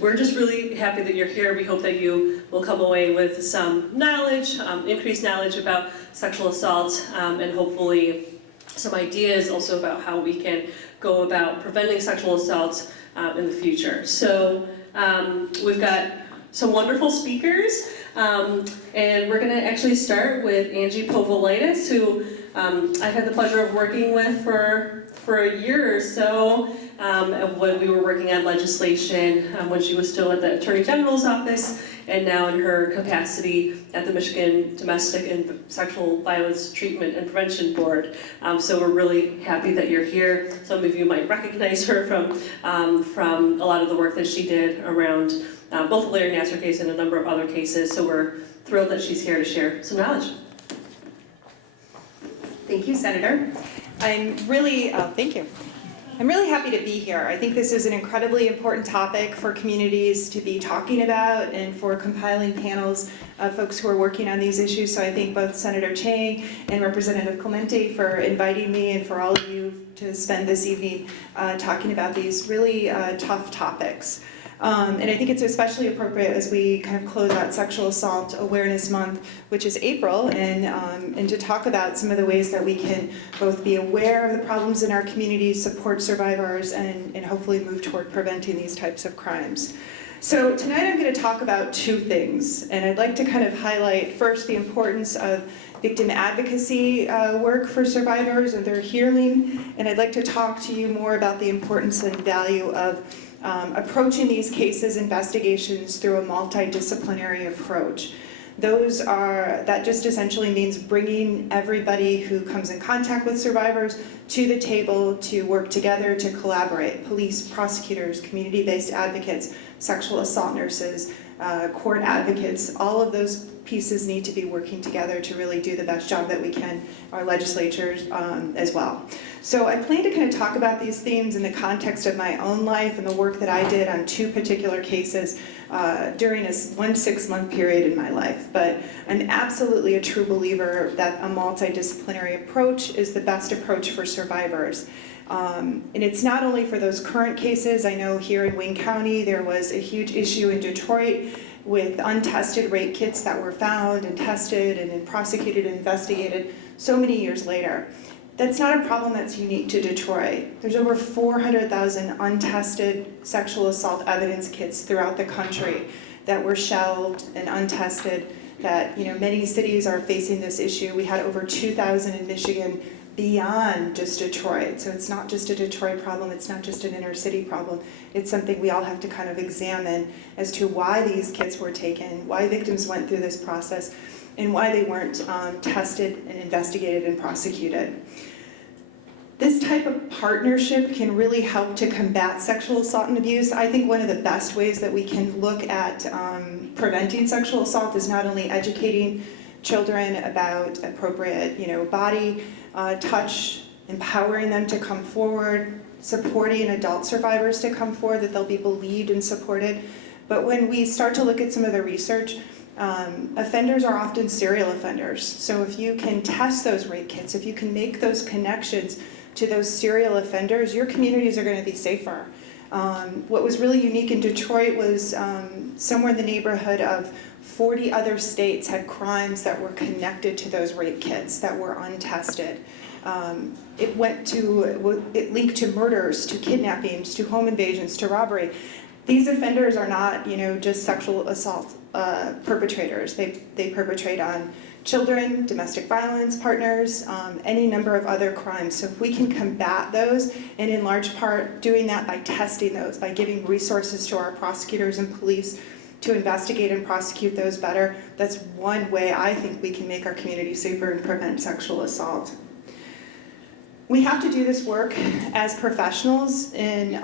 we're just really happy that you're here. We hope that you will come away with some knowledge, increased knowledge about sexual assault, and hopefully some ideas also about how we can go about preventing sexual assault in the future. So we've got some wonderful speakers, and we're going to actually start with Angie Povilaitis, who I've had the pleasure of working with for a year or so when we were working on legislation when she was still at the Attorney General's office, and now in her capacity at the Michigan Domestic and Sexual Violence Treatment and Prevention Board. So we're really happy that you're here. Some of you might recognize her from a lot of the work that she did around both the Larry Nassar case and a number of other cases. So we're thrilled that she's here to share some knowledge. Thank you, Senator. Thank you. I'm really happy to be here. I think this is an incredibly important topic for communities to be talking about and for compiling panels of folks who are working on these issues. So I thank both Senator Chang and Representative Clemente for inviting me and for all of you to spend this evening talking about these really tough topics. And I think it's especially appropriate as we kind of close out Sexual Assault Awareness Month, which is April, and to talk about some of the ways that we can both be aware of the problems in our communities, support survivors, and hopefully move toward preventing these types of crimes. So tonight I'm going to talk about two things, and I'd like to kind of highlight first the importance of victim advocacy work for survivors and their healing, and I'd like to talk to you more about the importance and value of approaching these cases, investigations through a multidisciplinary approach. That just essentially means bringing everybody who comes in contact with survivors to the table to work together, to collaborate. Police, prosecutors, community-based advocates, sexual assault nurses, court advocates, all of those pieces need to be working together to really do the best job that we can, our legislatures as well. So I plan to kind of talk about these themes in the context of my own life and the work that I did on two particular cases during one 6-month period in my life. But I'm absolutely a true believer that a multidisciplinary approach is the best approach for survivors. And it's not only for those current cases. I know here in Wayne County there was a huge issue in Detroit with untested rape kits that were found and tested and then prosecuted and investigated so many years later. That's not a problem that's unique to Detroit. There's over 400,000 untested sexual assault evidence kits throughout the country that were shelved and untested, that many cities are facing this issue. We had over 2,000 in Michigan beyond just Detroit. So it's not just a Detroit problem, it's not just an inner city problem. It's something we all have to kind of examine as to why these kits were taken, why victims went through this process, and why they weren't tested and investigated and prosecuted. This type of partnership can really help to combat sexual assault and abuse. I think one of the best ways that we can look at preventing sexual assault is not only educating children about appropriate, body touch, empowering them to come forward, supporting adult survivors to come forward, that they'll be believed and supported. But when we start to look at some of the research, offenders are often serial offenders. So if you can test those rape kits, if you can make those connections to those serial offenders, your communities are going to be safer. What was really unique in Detroit was somewhere in the neighborhood of 40 other states had crimes that were connected to those rape kits that were untested. It linked to murders, to kidnappings, to home invasions, to robbery. These offenders are not, just sexual assault perpetrators. They perpetrate on children, domestic violence partners, any number of other crimes. So if we can combat those, and in large part doing that by testing those, by giving resources to our prosecutors and police to investigate and prosecute those better, that's one way I think we can make our community safer and prevent sexual assault. We have to do this work as professionals in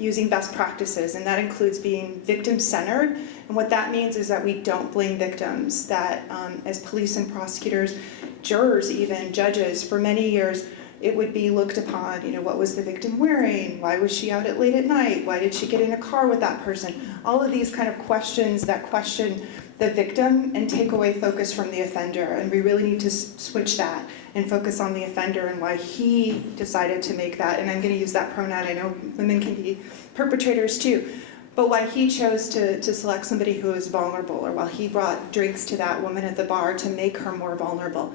using best practices, and that includes being victim-centered. And what that means is that we don't blame victims, that as police and prosecutors, jurors even, judges, for many years, it would be looked upon, what was the victim wearing? Why was she out late at night? Why did she get in a car with that person? All of these kind of questions that question the victim and take away focus from the offender. And we really need to switch that and focus on the offender and why he decided to make that. And I'm going to use that pronoun. I know women can be perpetrators too. but why he chose to select somebody who is vulnerable, or why he brought drinks to that woman at the bar to make her more vulnerable.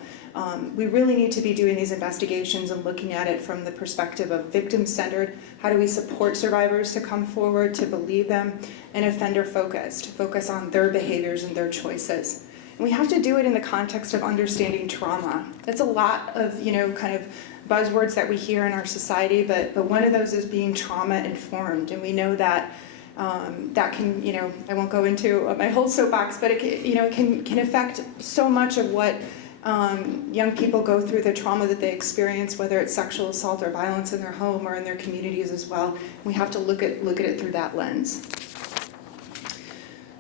We really need to be doing these investigations and looking at it from the perspective of victim-centered. How do we support survivors to come forward, to believe them, and offender-focused, to focus on their behaviors and their choices. And we have to do it in the context of understanding trauma. That's a lot of, kind of buzzwords that we hear in our society, but one of those is being trauma-informed, and we know that that can, I won't go into my whole soapbox, but it can affect so much of what young people go through, the trauma that they experience, whether it's sexual assault or violence in their home or in their communities as well. We have to look at it through that lens.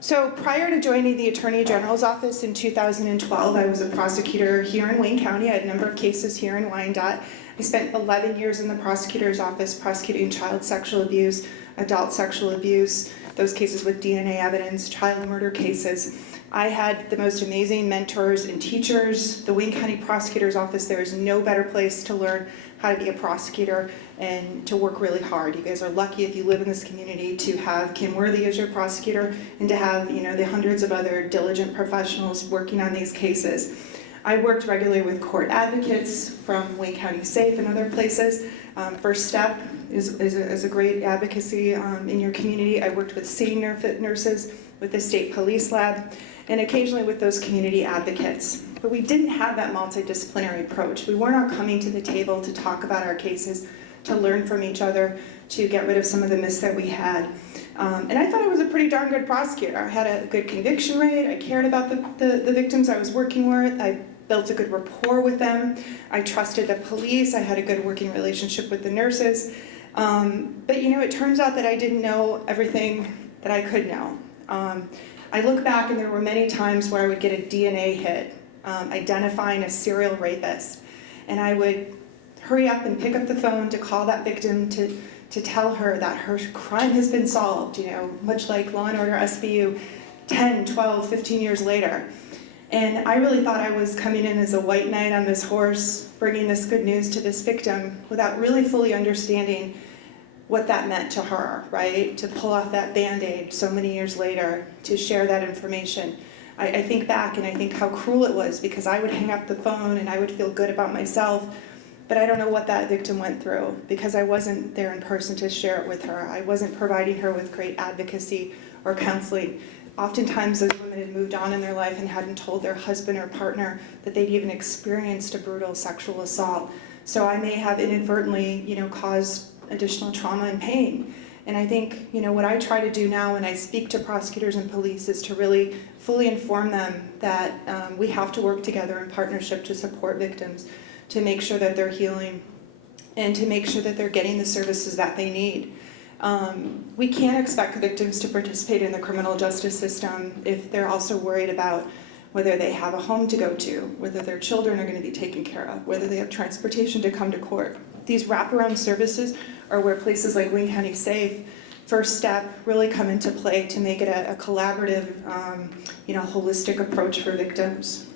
So prior to joining the Attorney General's office in 2012, I was a prosecutor here in Wayne County. I had a number of cases here in Wyandotte. I spent 11 years in the prosecutor's office prosecuting child sexual abuse, adult sexual abuse, those cases with DNA evidence, child murder cases. I had the most amazing mentors and teachers. The Wayne County Prosecutor's Office, there is no better place to learn how to be a prosecutor and to work really hard. You guys are lucky if you live in this community to have Kim Worthy as your prosecutor and to have the hundreds of other diligent professionals working on these cases. I worked regularly with court advocates from Wayne County Safe and other places. First Step is a great advocacy in your community. I worked with SANE nurses, with the state police lab, and occasionally with those community advocates. But we didn't have that multidisciplinary approach. We were not coming to the table to talk about our cases, to learn from each other, to get rid of some of the myths that we had. And I thought I was a pretty darn good prosecutor. I had a good conviction rate. I cared about the victims I was working with. I built a good rapport with them. I trusted the police. I had a good working relationship with the nurses. But it turns out that I didn't know everything that I could know. I look back and there were many times where I would get a DNA hit identifying a serial rapist, and I would hurry up and pick up the phone to call that victim to tell her that her crime has been solved, much like Law & Order SVU 10, 12, 15 years later. And I really thought I was coming in as a white knight on this horse, bringing this good news to this victim without really fully understanding what that meant to her, right? To pull off that Band-Aid so many years later, to share that information. I think back and I think how cruel it was, because I would hang up the phone and I would feel good about myself, but I don't know what that victim went through because I wasn't there in person to share it with her. I wasn't providing her with great advocacy or counseling. Oftentimes those women had moved on in their life and hadn't told their husband or partner that they'd even experienced a brutal sexual assault. So I may have inadvertently, caused additional trauma and pain. And I think, what I try to do now when I speak to prosecutors and police is to really fully inform them that we have to work together in partnership to support victims, to make sure that they're healing, and to make sure that they're getting the services that they need. We can't expect victims to participate in the criminal justice system if they're also worried about whether they have a home to go to, whether their children are going to be taken care of, whether they have transportation to come to court. These wraparound services are where places like Wayne County Safe, First Step really come into play to make it a collaborative, holistic approach for victims.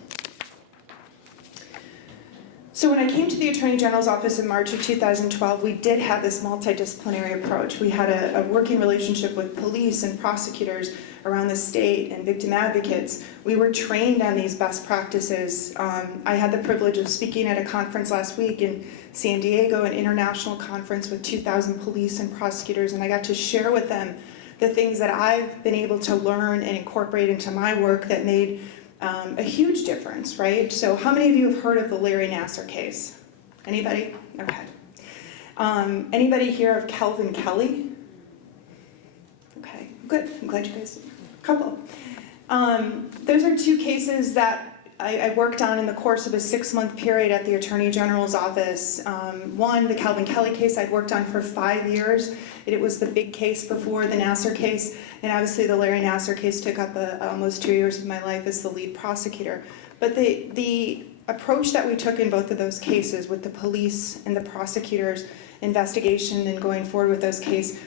So when I came to the Attorney General's office in March of 2012, we did have this multidisciplinary approach. We had a working relationship with police and prosecutors around the state and victim advocates. We were trained on these best practices. I had the privilege of speaking at a conference last week in San Diego, an international conference with 2,000 police and prosecutors, and I got to share with them the things that I've been able to learn and incorporate into my work that made a huge difference, right? So how many of you have heard of the Larry Nassar case? Anybody? Okay. Anybody hear of Calvin Kelly? Okay, good. I'm glad you guys, a couple. Those are two cases that I worked on in the course of a 6-month period at the Attorney General's office. One, the Calvin Kelly case, I'd worked on for 5 years. It was the big case before the Nassar case, and obviously the Larry Nassar case took up almost 2 years of my life as the lead prosecutor. But the approach that we took in both of those cases with the police and the prosecutors' investigation and going forward with those cases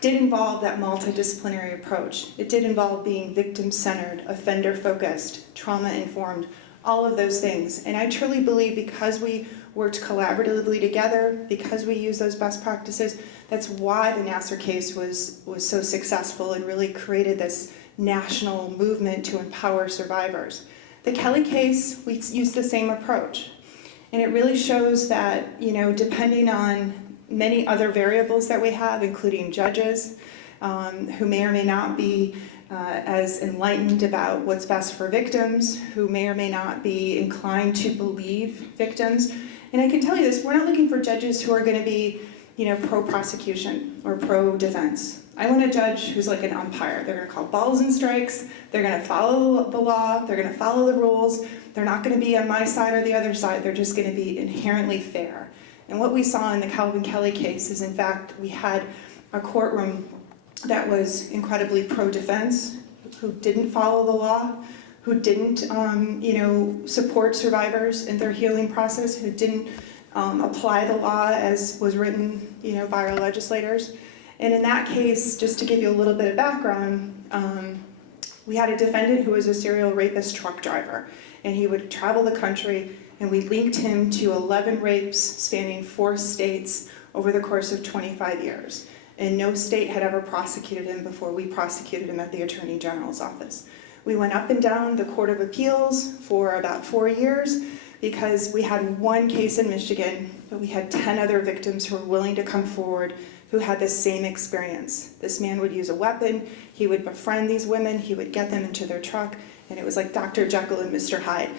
did involve that multidisciplinary approach. It did involve being victim-centered, offender-focused, trauma-informed, all of those things. And I truly believe because we worked collaboratively together, because we used those best practices, That's why the Nassar case was so successful and really created this national movement to empower survivors. The Kelly case, we used the same approach. And it really shows that, you know, depending on many other variables that we have, including judges, who may or may not be as enlightened about what's best for victims, who may or may not be inclined to believe victims. And I can tell you this, we're not looking for judges who are going to be, you know, pro-prosecution or pro-defense. I want a judge who's like an umpire. They're going to call balls and strikes, they're going to follow the law, they're going to follow the rules, they're not going to be on my side or the other side, they're just going to be inherently fair. And what we saw in the Calvin Kelly case is, in fact, we had a courtroom that was incredibly pro-defense, who didn't follow the law, who didn't, you know, support survivors in their healing process, who didn't apply the law as was written, you know, by our legislators. And in that case, just to give you a little bit of background, we had a defendant who was a serial rapist truck driver, and he would travel the country, and we linked him to 11 rapes spanning 4 states over the course of 25 years. And no state had ever prosecuted him before we prosecuted him at the Attorney General's office. We went up and down the Court of Appeals for about 4 years because we had one case in Michigan, but we had 10 other victims who were willing to come forward who had the same experience. This man would use a weapon, he would befriend these women, he would get them into their truck, and it was like Dr. Jekyll and Mr. Hyde.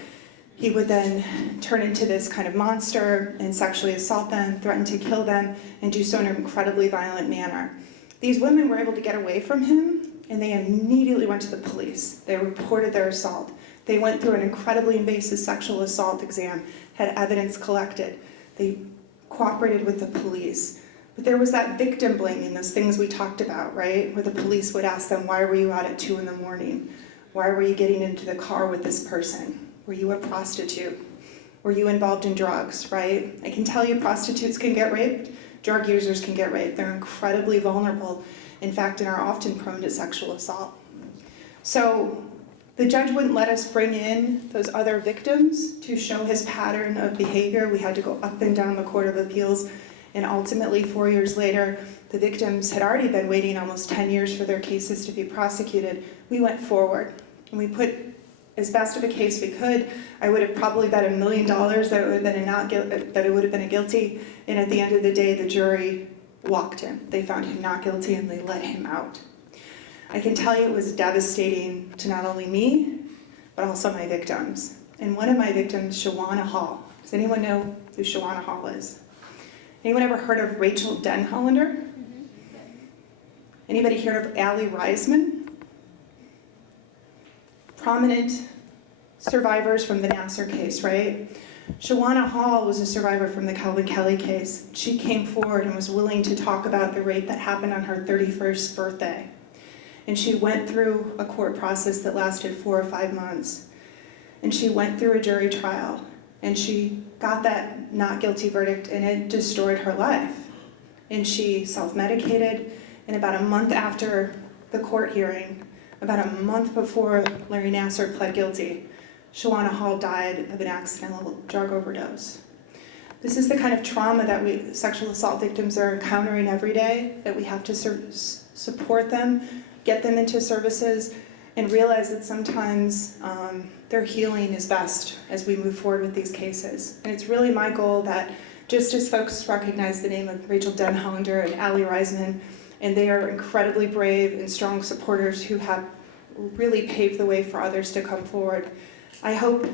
He would then turn into this kind of monster and sexually assault them, threaten to kill them, and do so in an incredibly violent manner. These women were able to get away from him, and they immediately went to the police. They reported their assault. They went through an incredibly invasive sexual assault exam, had evidence collected. They cooperated with the police. But there was that victim blaming, those things we talked about, right? Where the police would ask them, why were you out at 2 in the morning? Why were you getting into the car with this person? Were you a prostitute? Were you involved in drugs, right? I can tell you prostitutes can get raped, drug users can get raped. They're incredibly vulnerable, in fact, and are often prone to sexual assault. So the judge wouldn't let us bring in those other victims to show his pattern of behavior. We had to go up and down the Court of Appeals, and ultimately 4 years later, the victims had already been waiting almost 10 years for their cases to be prosecuted. We went forward, and we put as best of a case we could. I would have probably bet $1 million that it would have been a guilty, and at the end of the day, the jury walked him. They found him not guilty, and they let him out. I can tell you it was devastating to not only me, but also my victims. And one of my victims, Shawana Hall. Does anyone know who Shawana Hall is? Anyone ever heard of Rachel Denhollander? Anybody heard of Allie Reisman? Prominent survivors from the Nassar case, right? Shawana Hall was a survivor from the Calvin Kelly case. She came forward and was willing to talk about the rape that happened on her 31st birthday. And she went through a court process that lasted 4 or 5 months. And she went through a jury trial. And she got that not guilty verdict, and it destroyed her life. And she self-medicated, and about a month after the court hearing, about a month before Larry Nassar pled guilty, Shawana Hall died of an accidental drug overdose. This is the kind of trauma that sexual assault victims are encountering every day, that we have to support them, get them into services, and realize that sometimes their healing is best as we move forward with these cases. And it's really my goal that just as folks recognize the name of Rachel Denhollander and Allie Reisman, and they are incredibly brave and strong supporters who have really paved the way for others to come forward, I hope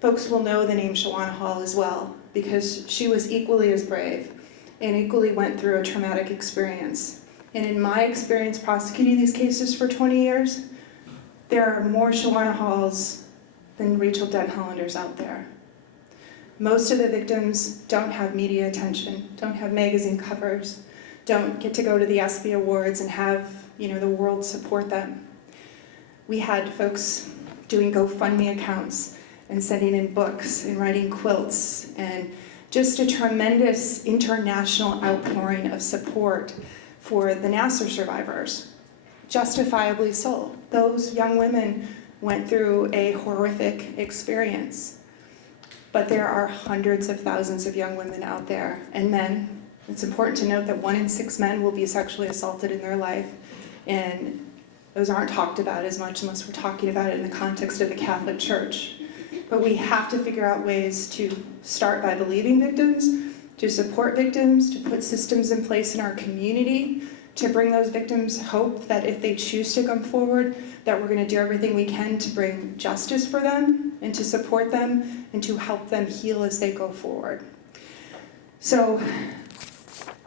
folks will know the name Shawana Hall as well, because she was equally as brave and equally went through a traumatic experience. And in my experience prosecuting these cases for 20 years, there are more Shawana Halls than Rachel Denhollanders out there. Most of the victims don't have media attention, don't have magazine covers, don't get to go to the ESPY Awards and have, the world support them. We had folks doing GoFundMe accounts and sending in books and writing quilts, and just a tremendous international outpouring of support for the Nassar survivors. Justifiably so. Those young women went through a horrific experience. But there are hundreds of thousands of young women out there, and men, It's important to note that 1 in 6 men will be sexually assaulted in their life, and those aren't talked about as much unless we're talking about it in the context of the Catholic Church. But we have to figure out ways to start by believing victims, to support victims, to put systems in place in our community, to bring those victims hope that if they choose to come forward, that we're going to do everything we can to bring justice for them and to support them and to help them heal as they go forward. So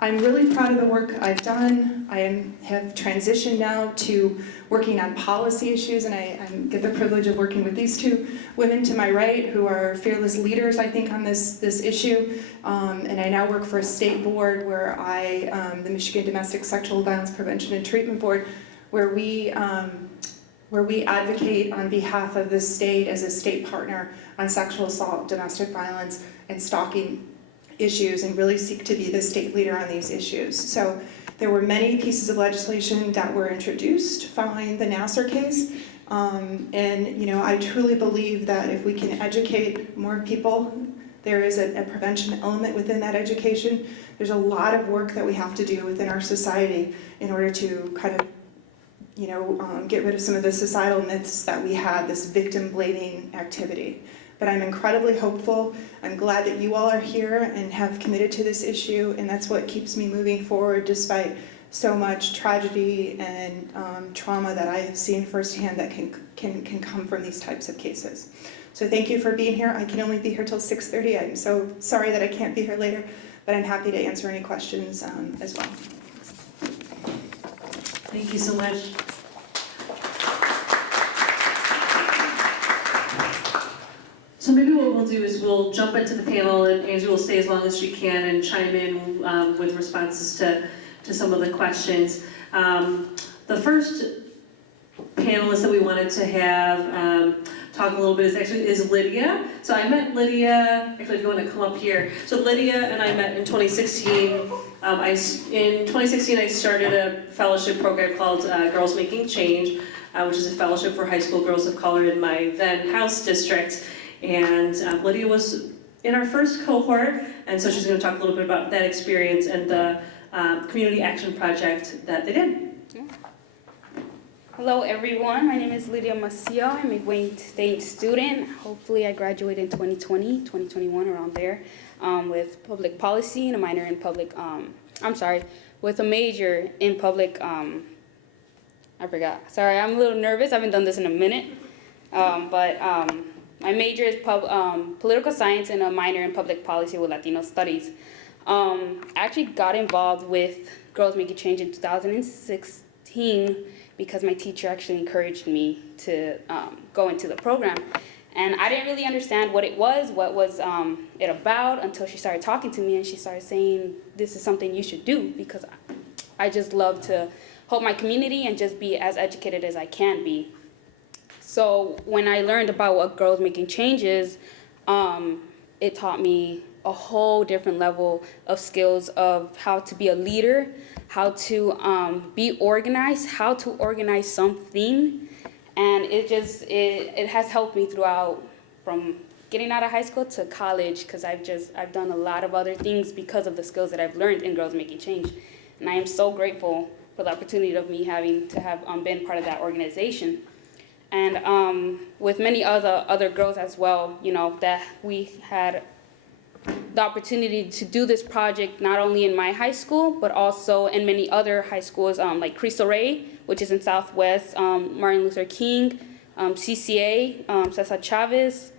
I'm really proud of the work I've done. I have transitioned now to working on policy issues, and I get the privilege of working with these two women to my right who are fearless leaders, I think, on this issue. And I now work for a state board where the Michigan Domestic Sexual Violence Prevention and Treatment Board, where we advocate on behalf of the state as a state partner on sexual assault, domestic violence, and stalking issues, and really seek to be the state leader on these issues. So there were many pieces of legislation that were introduced following the Nassar case. And I truly believe that if we can educate more people, there is a prevention element within that education. There's a lot of work that we have to do within our society in order to kind of get rid of some of the societal myths that we have, this victim blaming activity. But I'm incredibly hopeful. I'm glad that you all are here and have committed to this issue, and that's what keeps me moving forward despite so much tragedy and trauma that I have seen firsthand that can come from these types of cases. So thank you for being here. I can only be here till 6:30. I'm so sorry that I can't be here later, but I'm happy to answer any questions as well. Thank you so much. So maybe what we'll do is we'll jump into the panel, and Angie will stay as long as she can and chime in with responses to some of the questions. The first panelist that we wanted to have talk a little bit is Lydia. So I met Lydia, actually if you want to come up here. So Lydia and I met in 2016. In 2016 I started a fellowship program called Girls Making Change, which is a fellowship for high school girls of color in my then house district. And Lydia was in our first cohort, and so she's going to talk a little bit about that experience and the community action project that they did. Hello everyone, my name is Lydia Maciel. I'm a Wayne State student. Hopefully I graduate in 2020, 2021, around there, with public policy and a minor in public, with a major in public, I forgot. Sorry, I'm a little nervous. I haven't done this in a minute. My major is political science and a minor in public policy with Latino studies. I actually got involved with Girls Making Change in 2016 because my teacher actually encouraged me to go into the program. And I didn't really understand what it was it about, until she started talking to me and she started saying, this is something you should do, because I just love to help my community and just be as educated as I can be. So when I learned about what Girls Making Change is, it taught me a whole different level of skills of how to be a leader, how to be organized, how to organize something. And it has helped me throughout, from getting out of high school to college, because I've done a lot of other things because of the skills that I've learned in Girls Making Change. And I am so grateful for the opportunity of me having to have been part of that organization. And with many other girls as well, that we had the opportunity to do this project not only in my high school, but also in many other high schools, like Cristo Rey, which is in Southwest, Martin Luther King, CCA, Cesar Chavez.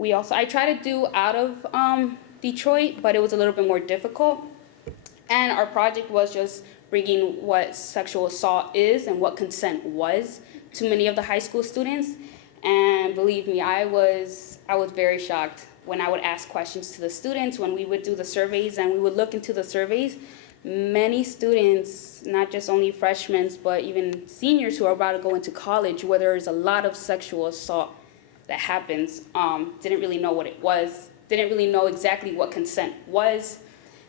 I tried to do out of Detroit, but it was a little bit more difficult. And our project was just bringing what sexual assault is and what consent was to many of the high school students. And believe me, I was very shocked when I would ask questions to the students, when we would do the surveys and we would look into the surveys. Many students, not just only freshmen, but even seniors who are about to go into college, where there's a lot of sexual assault that happens, didn't really know what it was, didn't really know exactly what consent was.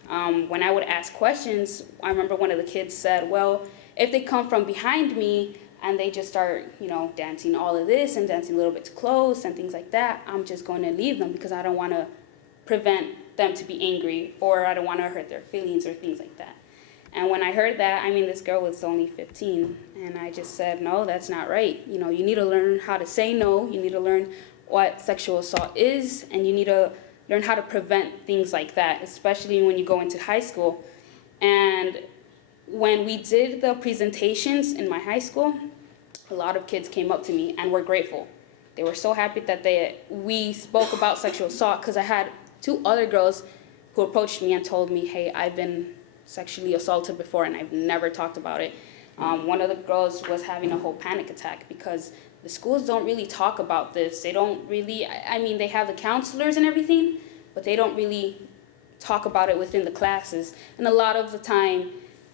When I would ask questions, I remember one of the kids said, well, if they come from behind me and they just start, dancing all of this and dancing a little bit too close and things like that, I'm just going to leave them because I don't want to prevent them to be angry, or I don't want to hurt their feelings or things like that. And when I heard that, I mean, this girl was only 15, and I just said, no, that's not right. You know, you need to learn how to say no, you need to learn what sexual assault is, and you need to learn how to prevent things like that, especially when you go into high school. And when we did the presentations in my high school, a lot of kids came up to me and were grateful. They were so happy that we spoke about sexual assault, because I had 2 other girls who approached me and told me, hey, I've been sexually assaulted before and I've never talked about it. One of the girls was having a whole panic attack because the schools don't really talk about this. They don't really, I mean, they have the counselors and everything, but they don't really talk about it within the classes. And a lot of the time,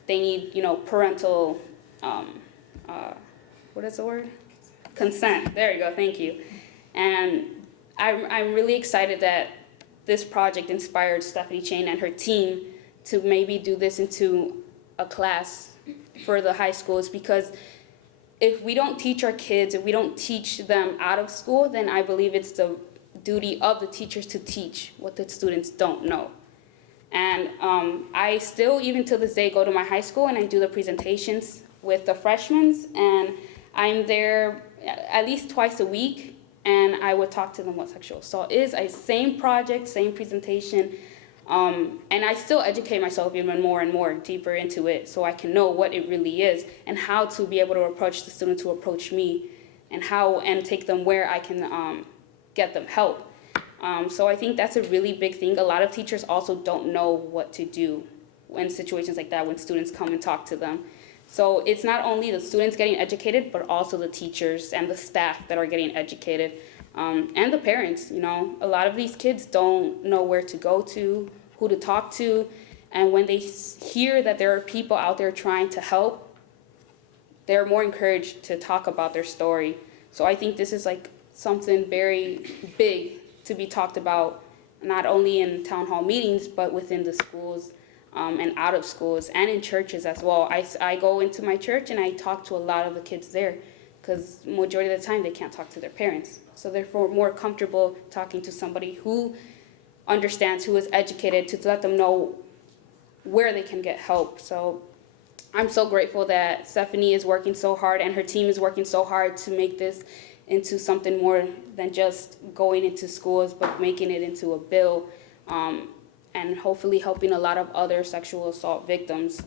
they need, parental, what is the word? Consent. There you go, thank you. And I'm really excited that this project inspired Stephanie Chang and her team to maybe do this into a class for the high schools, because if we don't teach our kids, if we don't teach them out of school, then I believe it's the duty of the teachers to teach what the students don't know. And I still, even to this day, go to my high school and I do the presentations with the freshmen, and I'm there at least twice a week, and I would talk to them what sexual assault is. Same project, same presentation, and I still educate myself even more and more deeper into it so I can know what it really is and how to be able to approach the students who approach me, and take them where I can get them help. So I think that's a really big thing. A lot of teachers also don't know what to do in situations like that when students come and talk to them. So it's not only the students getting educated, but also the teachers and the staff that are getting educated, and the parents. A lot of these kids don't know where to go to, who to talk to, and when they hear that there are people out there trying to help, they're more encouraged to talk about their story. So I think this is like something very big to be talked about, not only in town hall meetings, but within the schools, and out of schools, and in churches as well. I go into my church and I talk to a lot of the kids there, because majority of the time they can't talk to their parents. So therefore more comfortable talking to somebody who understands, who is educated, to let them know where they can get help. So I'm so grateful that Stephanie is working so hard and her team is working so hard to make this into something more than just going into schools, but making it into a bill, and hopefully helping a lot of other sexual assault victims.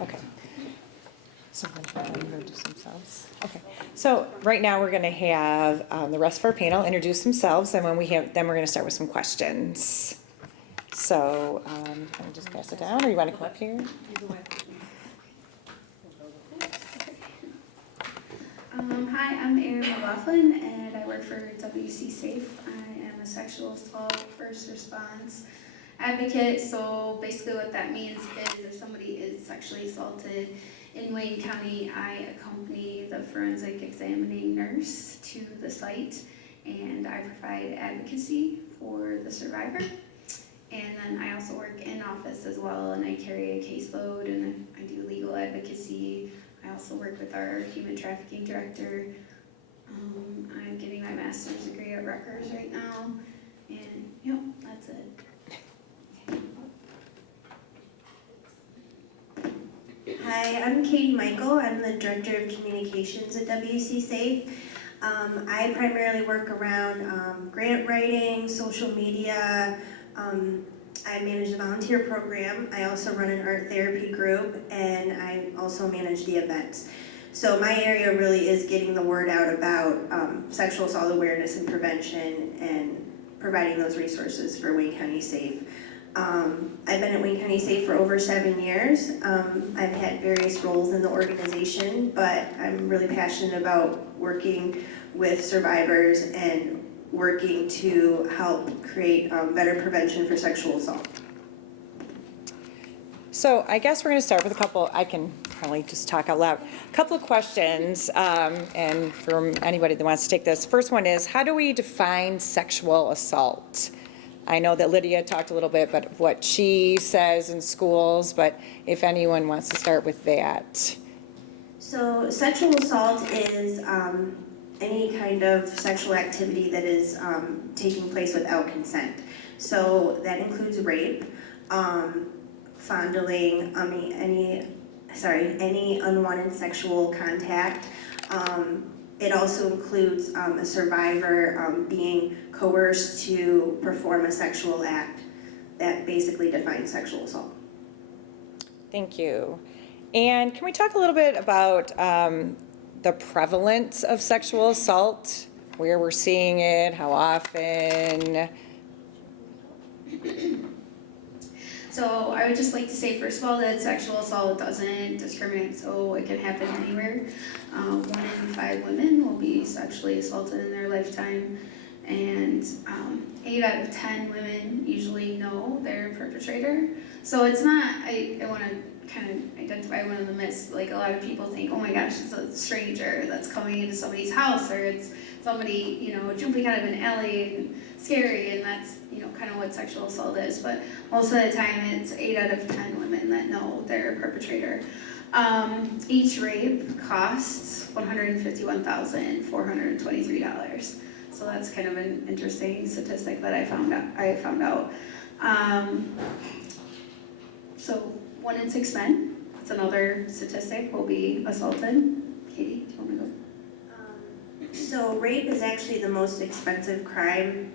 Okay. So then introduce themselves. Okay. So right now we're going to have the rest of our panel introduce themselves, and when we have, then we're going to start with some questions. So can I just pass it down, or you want to come up here? Hi, I'm Erin McLaughlin, and I work for WC Safe. I am a sexual assault first response advocate. So basically what that means is if somebody is sexually assaulted in Wayne County, I accompany the forensic examining nurse to the site, and I provide advocacy for the survivor. And then I also work in office as well, and I carry a caseload, and I do legal advocacy. I also work with our human trafficking director. I'm getting my master's degree at Rutgers right now, and yep, that's it. Hi, I'm Katie Michael. I'm the Director of Communications at WC Safe. I primarily work around grant writing, social media. I manage the volunteer program. I also run an art therapy group, and I also manage the events. So my area really is getting the word out about sexual assault awareness and prevention, and providing those resources for Wayne County Safe. I've been at Wayne County Safe for over 7 years. I've had various roles in the organization, but I'm really passionate about working with survivors and working to help create better prevention for sexual assault. So I guess we're going to start with a couple, I can probably just talk out loud. A couple of questions, and from anybody that wants to take this. First one is, how do we define sexual assault? I know that Lydia talked a little bit about what she says in schools, but if anyone wants to start with that. So sexual assault is any kind of sexual activity that is taking place without consent. So that includes rape, fondling, any unwanted sexual contact. It also includes a survivor being coerced to perform a sexual act. That basically defines sexual assault. Thank you. And can we talk a little bit about the prevalence of sexual assault, where we're seeing it, how often? So I would just like to say, first of all, that sexual assault doesn't discriminate, so it can happen anywhere. 1 in 5 women will be sexually assaulted in their lifetime, and 8 out of 10 women usually know their perpetrator. So it's not, I want to kind of identify one of the myths. Like, a lot of people think, oh my gosh, it's a stranger that's coming into somebody's house, or it's somebody, you know, jumping out of an alley and scary, and that's, you know, kind of what sexual assault is. But most of the time it's 8 out of 10 women that know their perpetrator. Each rape costs $151,423. So that's kind of an interesting statistic that I found out. So 1 in 6 men, that's another statistic, will be assaulted. Katie, do you want to go? So rape is actually the most expensive crime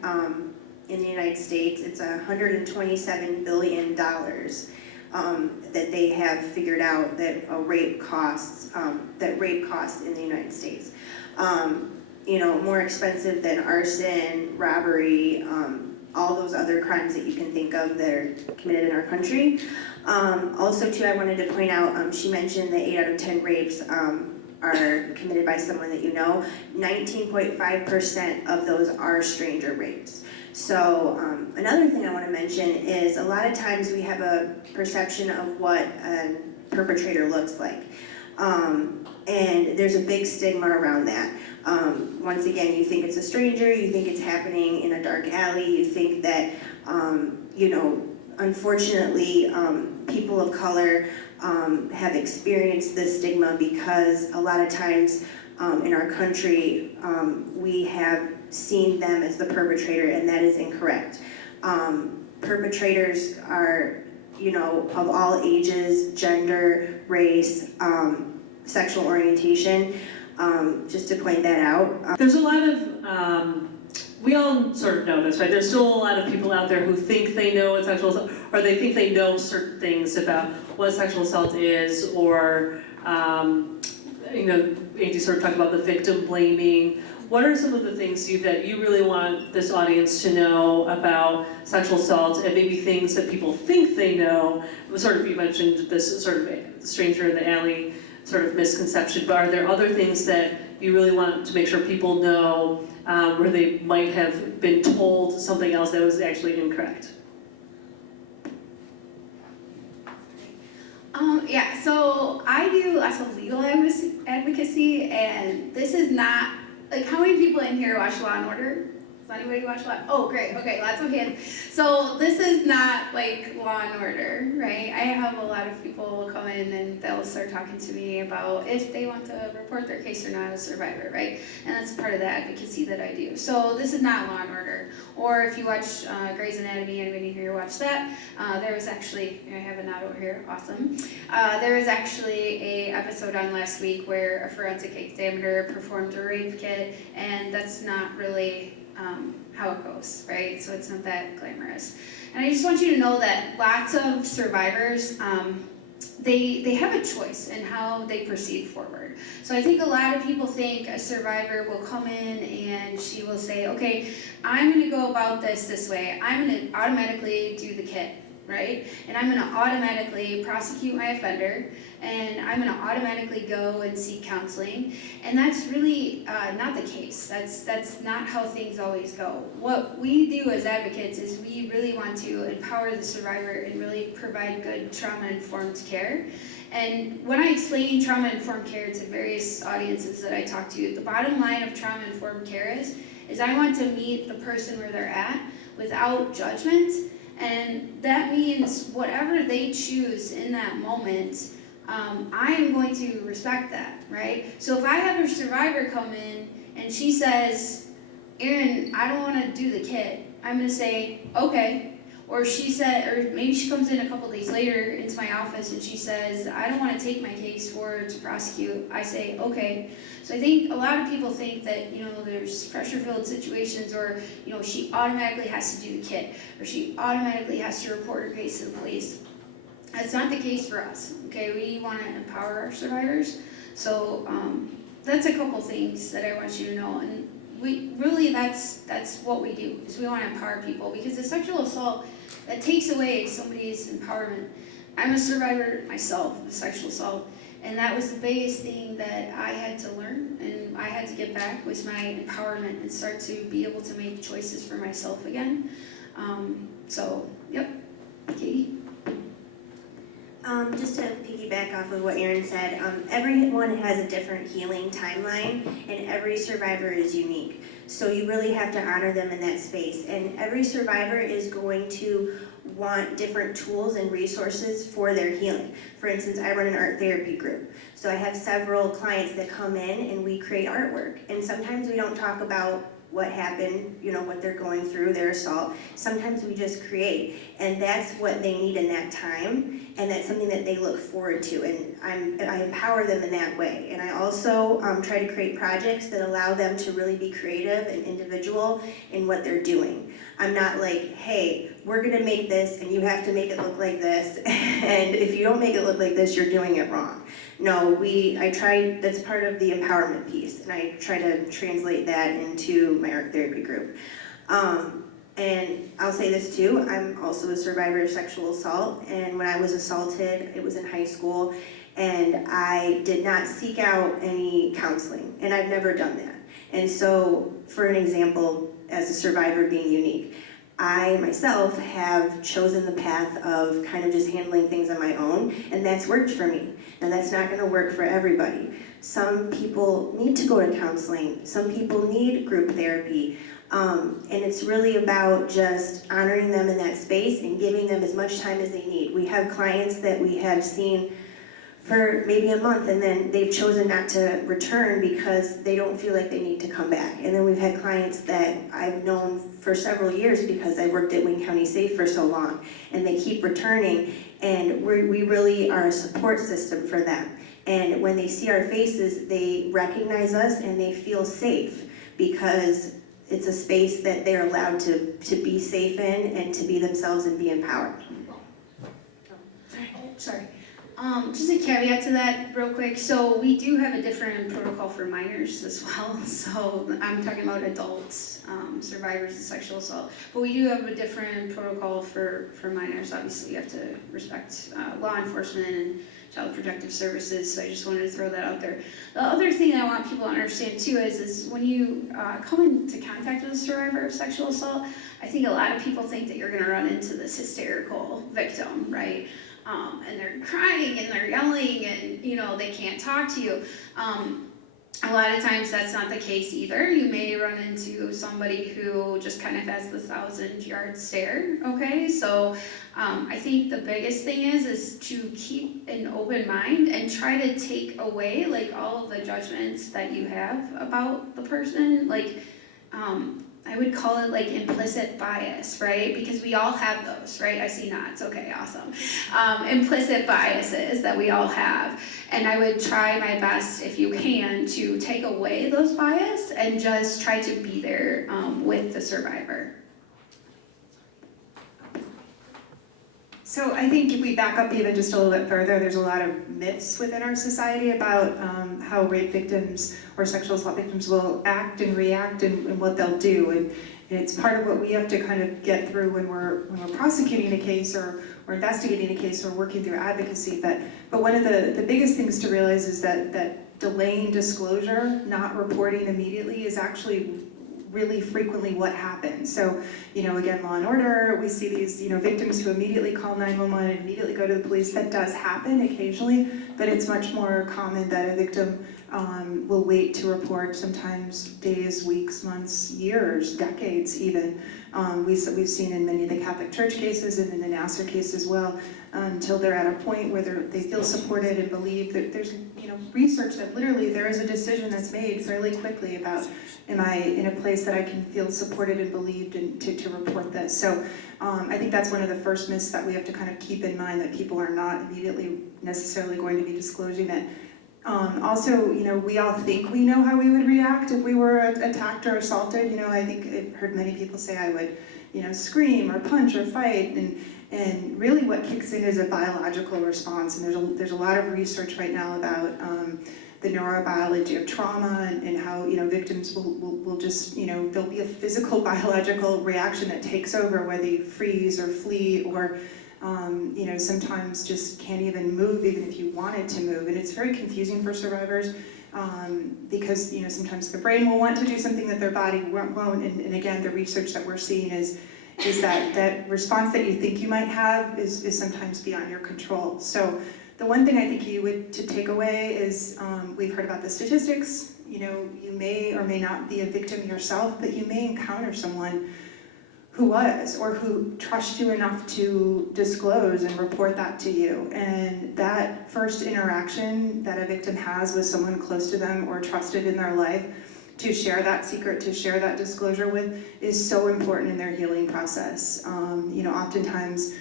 in the United States. It's $127 billion that they have figured out that rape costs in the United States. You know, more expensive than arson, robbery, all those other crimes that you can think of that are committed in our country. Also, too, I wanted to point out, she mentioned that 8 out of 10 rapes are committed by someone that you know. 19.5% of those are stranger rapes. So another thing I want to mention is a lot of times we have a perception of what a perpetrator looks like. And there's a big stigma around that. Once again, you think it's a stranger, you think it's happening in a dark alley, you think that, you know, unfortunately, people of color have experienced this stigma because a lot of times in our country, we have seen them as the perpetrator, and that is incorrect. Perpetrators are, you know, of all ages, gender, race, sexual orientation, just to point that out. There's a lot of, we all sort of know this, right? There's still a lot of people out there who think they know what sexual assault, or they think they know certain things about what sexual assault is, or, you know, Angie sort of talked about the victim blaming. What are some of the things that you really want this audience to know about sexual assault, and maybe things that people think they know? Sort of, you mentioned this sort of stranger in the alley sort of misconception, but are there other things that you really want to make sure people know where they might have been told something else that was actually incorrect? Yeah, so I do lots of legal advocacy, and this is not, like, how many people in here watch Law and Order? Does anybody watch Law? Oh, great, okay, lots of hands. So this is not like Law and Order, right? I have a lot of people come in and they'll start talking to me about if they want to report their case or not as a survivor, right? And that's part of the advocacy that I do. So this is not Law and Order. Or if you watch Grey's Anatomy, anybody here watch that? There was actually, I have a note over here, awesome. There was actually a episode on last week where a forensic examiner performed a rape kit, and that's not really how it goes, right? So it's not that glamorous. And I just want you to know that lots of survivors, they have a choice in how they proceed forward. So I think a lot of people think a survivor will come in and she will say, okay, I'm gonna go about this way. I'm gonna automatically do the kit, right? And I'm gonna automatically prosecute my offender, and I'm gonna automatically go and seek counseling. And that's really not the case. That's not how things always go. What we do as advocates is we really want to empower the survivor and really provide good trauma-informed care. And when I explain trauma-informed care to various audiences that I talk to, the bottom line of trauma-informed care is I want to meet the person where they're at without judgment. And that means whatever they choose in that moment, I am going to respect that, right? So if I have a survivor come in and she says, Erin, I don't want to do the kit, I'm going to say, okay. Or she said, or maybe she comes in a couple days later into my office and she says, I don't want to take my case forward to prosecute. I say, okay. So I think a lot of people think that, there's pressure-filled situations, or, she automatically has to do the kit, or she automatically has to report her case to the police. That's not the case for us, okay? We want to empower our survivors. So that's a couple things that I want you to know. And we really, that's what we do, is we want to empower people, because the sexual assault, that takes away somebody's empowerment. I'm a survivor myself of sexual assault, and that was the biggest thing that I had to learn and I had to get back, was my empowerment and start to be able to make choices for myself again. Yep, Katie? Just to piggyback off of what Erin said, everyone has a different healing timeline, and every survivor is unique. So you really have to honor them in that space. And every survivor is going to want different tools and resources for their healing. For instance, I run an art therapy group. So I have several clients that come in and we create artwork. And sometimes we don't talk about what happened, what they're going through, their assault. Sometimes we just create, and that's what they need in that time, and that's something that they look forward to, and I empower them in that way. And I also try to create projects that allow them to really be creative and individual in what they're doing. I'm not like, hey, we're gonna make this and you have to make it look like this, and if you don't make it look like this, you're doing it wrong. No, that's part of the empowerment piece, and I try to translate that into my art therapy group. And I'll say this too, I'm also a survivor of sexual assault, and when I was assaulted, it was in high school, and I did not seek out any counseling, and I've never done that. And so, for an example, as a survivor being unique, I myself have chosen the path of kind of just handling things on my own, and that's worked for me. Now that's not going to work for everybody. Some people need to go to counseling, some people need group therapy, and it's really about just honoring them in that space and giving them as much time as they need. We have clients that we have seen for maybe a month, and then they've chosen not to return because they don't feel like they need to come back. And then we've had clients that I've known for several years because I worked at Wayne County Safe for so long, and they keep returning, and we really are a support system for them. And when they see our faces, they recognize us and they feel safe, because it's a space that they're allowed to be safe in and to be themselves and be empowered. Sorry. Just a caveat to that real quick. So we do have a different protocol for minors as well. So I'm talking about adults, survivors of sexual assault. But we do have a different protocol for minors. Obviously, you have to respect law enforcement and Child Protective Services. So I just wanted to throw that out there. The other thing that I want people to understand too is when you come into contact with a survivor of sexual assault, I think a lot of people think that you're going to run into this hysterical victim, right? And they're crying and they're yelling and, they can't talk to you. A lot of times that's not the case either. You may run into somebody who just kind of has the 1,000-yard stare, okay? So I think the biggest thing is to keep an open mind and try to take away, all of the judgments that you have about the person. I would call it implicit bias, right? Because we all have those, right? I see nods, okay, awesome. Implicit biases that we all have. And I would try my best, if you can, to take away those biases and just try to be there with the survivor. So I think if we back up even just a little bit further, there's a lot of myths within our society about how rape victims or sexual assault victims will act and react and what they'll do. And it's part of what we have to kind of get through when we're prosecuting a case or investigating a case or working through advocacy. But one of the biggest things to realize is that delaying disclosure, not reporting immediately, is actually really frequently what happens. So, again, Law and Order, we see these, victims who immediately call 911 and immediately go to the police. That does happen occasionally, but it's much more common that a victim will wait to report, sometimes days, weeks, months, years, decades even. We've seen in many of the Catholic Church cases and in the Nassar case as well, until they're at a point where they feel supported and believe that there's, research that literally there is a decision that's made fairly quickly about, am I in a place that I can feel supported and believed and to report this. So I think that's one of the first myths that we have to kind of keep in mind, that people are not immediately necessarily going to be disclosing it. Also, we all think we know how we would react if we were attacked or assaulted. I think I've heard many people say I would, scream or punch or fight, and really what kicks in is a biological response. And there's a lot of research right now about the neurobiology of trauma and how, victims will just, there'll be a physical biological reaction that takes over, whether you freeze or flee or sometimes just can't even move even if you wanted to move. And it's very confusing for survivors because, sometimes the brain will want to do something that their body won't. And again, the research that we're seeing is that response that you think you might have is sometimes beyond your control. So the one thing I think you would to take away is, we've heard about the statistics, you may or may not be a victim yourself, but you may encounter someone who was, or who trusts you enough to disclose and report that to you. And that first interaction that a victim has with someone close to them or trusted in their life, to share that secret, to share that disclosure with, is so important in their healing process. Oftentimes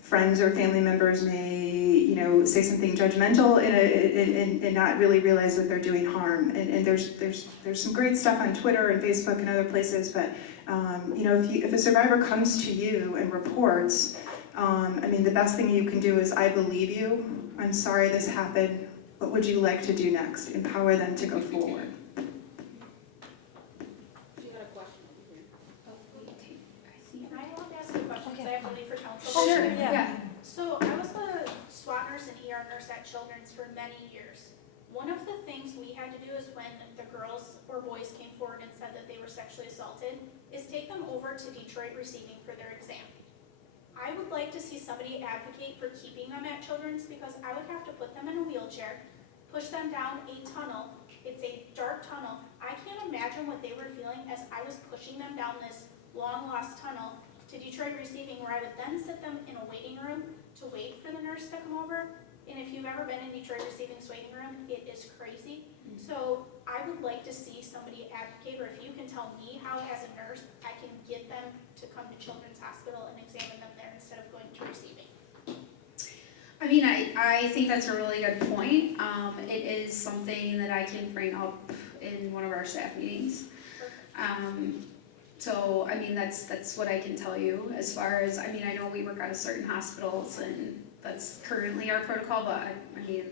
friends or family members may, say something judgmental and not really realize that they're doing harm. And there's some great stuff on Twitter and Facebook and other places, but if a survivor comes to you and reports, the best thing you can do is, I believe you, I'm sorry this happened, what would you like to do next? Empower them to go forward. Sure, yeah. So I was a SWAT nurse and ER nurse at Children's for many years. One of the things we had to do is when the girls or boys came forward and said that they were sexually assaulted, is take them over to Detroit Receiving for their exam. I would like to see somebody advocate for keeping them at Children's, because I would have to put them in a wheelchair, push them down a tunnel. It's a dark tunnel. I can't imagine what they were feeling as I was pushing them down this long lost tunnel to Detroit Receiving, where I would then sit them in a waiting room to wait for the nurse to come over. And if you've ever been in Detroit Receiving's waiting room, it is crazy. So I would like to see somebody advocate, or if you can tell me how, as a nurse, I can get them to come to Children's Hospital and examine them there instead of going to Receiving. I think that's a really good point. It is something that I can bring up in one of our staff meetings. So, that's what I can tell you as far as, I know we work out of certain hospitals and that's currently our protocol, but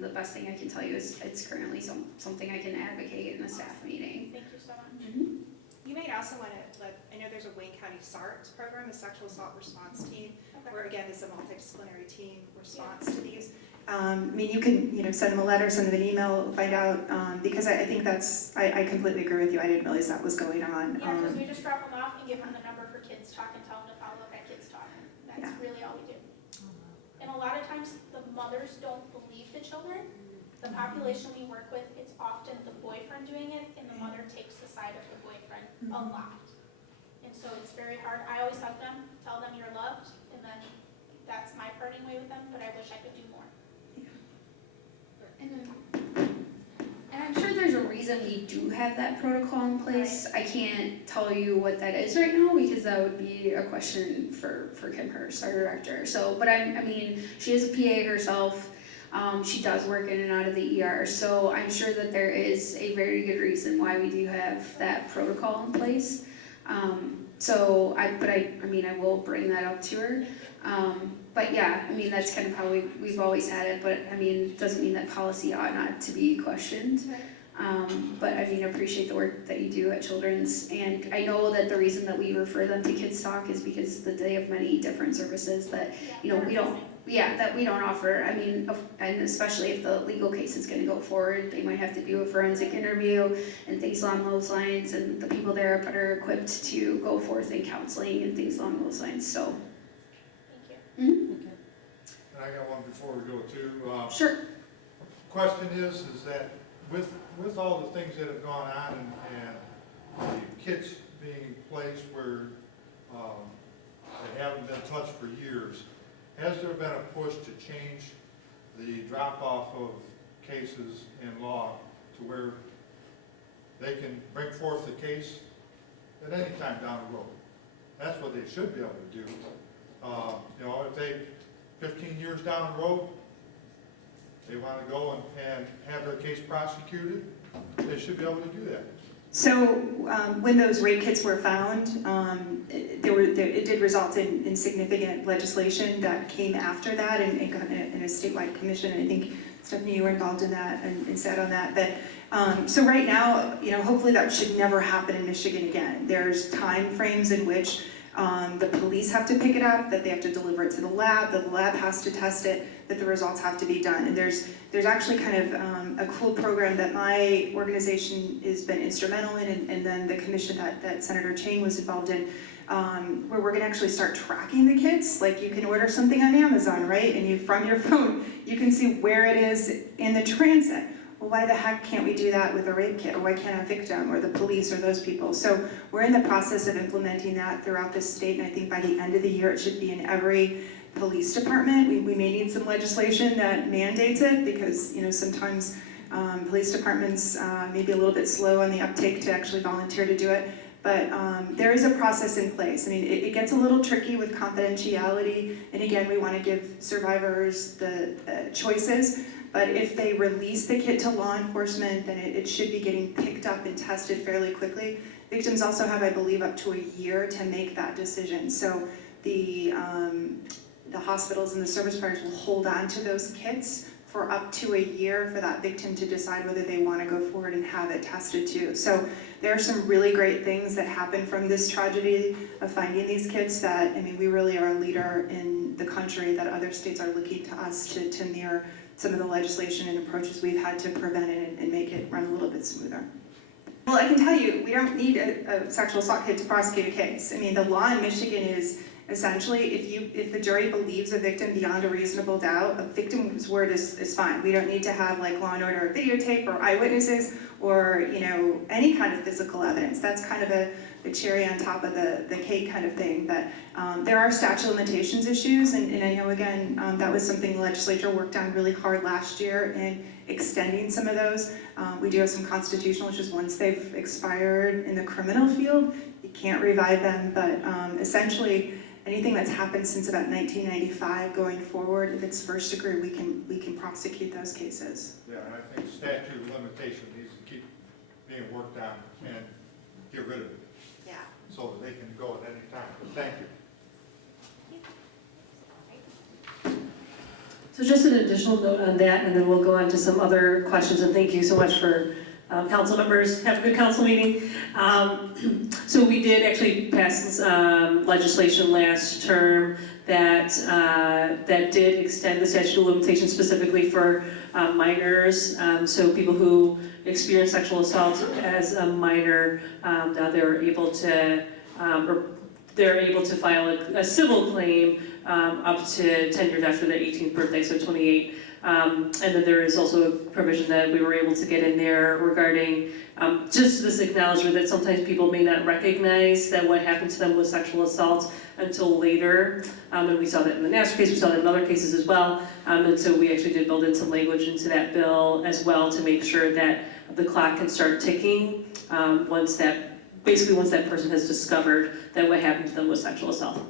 the best thing I can tell you is it's currently something I can advocate in a staff meeting. Thank you so much. Mm-hmm. You may also want to, I know there's a Wayne County SART program, a sexual assault response team, where again, it's a multidisciplinary team response to these. You can, send them a letter, send them an email, find out, because I think I completely agree with you. I didn't realize that was going on. Yeah, because we just drop them off and give them the number for Kids Talk and tell them to follow up at Kids Talk. That's really all we do. And a lot of times the mothers don't believe the children. The population we work with, it's often the boyfriend doing it, and the mother takes the side of the boyfriend a lot. And so it's very hard. I always hug them, tell them you're loved, and then that's my parting way with them, but I wish I could do more. And I'm sure there's a reason we do have that protocol in place. I can't tell you what that is right now, because that would be a question for Kim Hurst, our director. So, but she is a PA herself. She does work in and out of the ER, so I'm sure that there is a very good reason why we do have that protocol in place. I will bring that up to her. But yeah, that's kind of how we've always had it, but it doesn't mean that policy ought not to be questioned. But I appreciate the work that you do at Children's, and I know that the reason that we refer them to Kids Talk is because they have many different services that, we don't offer. And especially if the legal case is gonna go forward, they might have to do a forensic interview and things along those lines, and the people there are better equipped to go forth in counseling and things along those lines, so. Thank you. Mm-hmm. And I got one before we go to. Sure. Question is that with all the things that have gone on and the kids being placed where they haven't been touched for years, has there been a push to change the drop-off of cases in law to where they can bring forth the case at any time down the road? That's what they should be able to do. You know, if they, 15 years down the road, they want to go and have their case prosecuted, they should be able to do that. So when those rape kits were found, it did result in significant legislation that came after that in a statewide commission. And I think, Stephanie, you were involved in that and sat on that. But so right now, you know, hopefully that should never happen in Michigan again. There's time frames in which the police have to pick it up, that they have to deliver it to the lab, that the lab has to test it, that the results have to be done. And there's actually kind of a cool program that my organization has been instrumental in, and then the commission that Senator Chang was involved in, where we're gonna actually start tracking the kits. Like, you can order something on Amazon, right? And from your phone, you can see where it is in the transit. Well, why the heck can't we do that with a rape kit? Or why can't a victim or the police or those people? So we're in the process of implementing that throughout the state, and I think by the end of the year it should be in every police department. We may need some legislation that mandates it, because, you know, sometimes police departments may be a little bit slow on the uptake to actually volunteer to do it. But there is a process in place. I mean, it gets a little tricky with confidentiality, and again, we want to give survivors the choices. But if they release the kit to law enforcement, then it should be getting picked up and tested fairly quickly. Victims also have, I believe, up to a year to make that decision. So the hospitals and the service providers will hold on to those kits for up to a year for that victim to decide whether they want to go forward and have it tested too. So there are some really great things that happen from this tragedy of finding these kits that, I mean, we really are a leader in the country, that other states are looking to us to mirror some of the legislation and approaches we've had to prevent it and make it run a little bit smoother. Well, I can tell you, we don't need a sexual assault kit to prosecute a case. I mean, the law in Michigan is essentially, if the jury believes a victim beyond a reasonable doubt, a victim's word is fine. We don't need to have like Law and Order videotape or eyewitnesses or, you know, any kind of physical evidence. That's kind of a cherry on top of the cake kind of thing. But there are statute of limitations issues, and I know, again, that was something the legislature worked on really hard last year in extending some of those. We do have some constitutional issues. Once they've expired in the criminal field, you can't revive them, but essentially, anything that's happened since about 1995 going forward, if it's first degree, we can prosecute those cases. Yeah, and I think statute of limitation needs to keep being worked on and get rid of it. Yeah. So that they can go at any time. Thank you. So just an additional note on that, and then we'll go on to some other questions, and thank you so much for council members. Have a good council meeting. So we did actually pass legislation last term that did extend the statute of limitations specifically for minors. So people who experience sexual assault as a minor, now they're able to file a civil claim up to 10 years after their 18th birthday, so 28. And then there is also a provision that we were able to get in there regarding just this acknowledgement that sometimes people may not recognize that what happened to them was sexual assault until later. And we saw that in the Nassar case, we saw that in other cases as well. And so we actually did build in some language into that bill as well to make sure that the clock can start ticking once that person has discovered that what happened to them was sexual assault.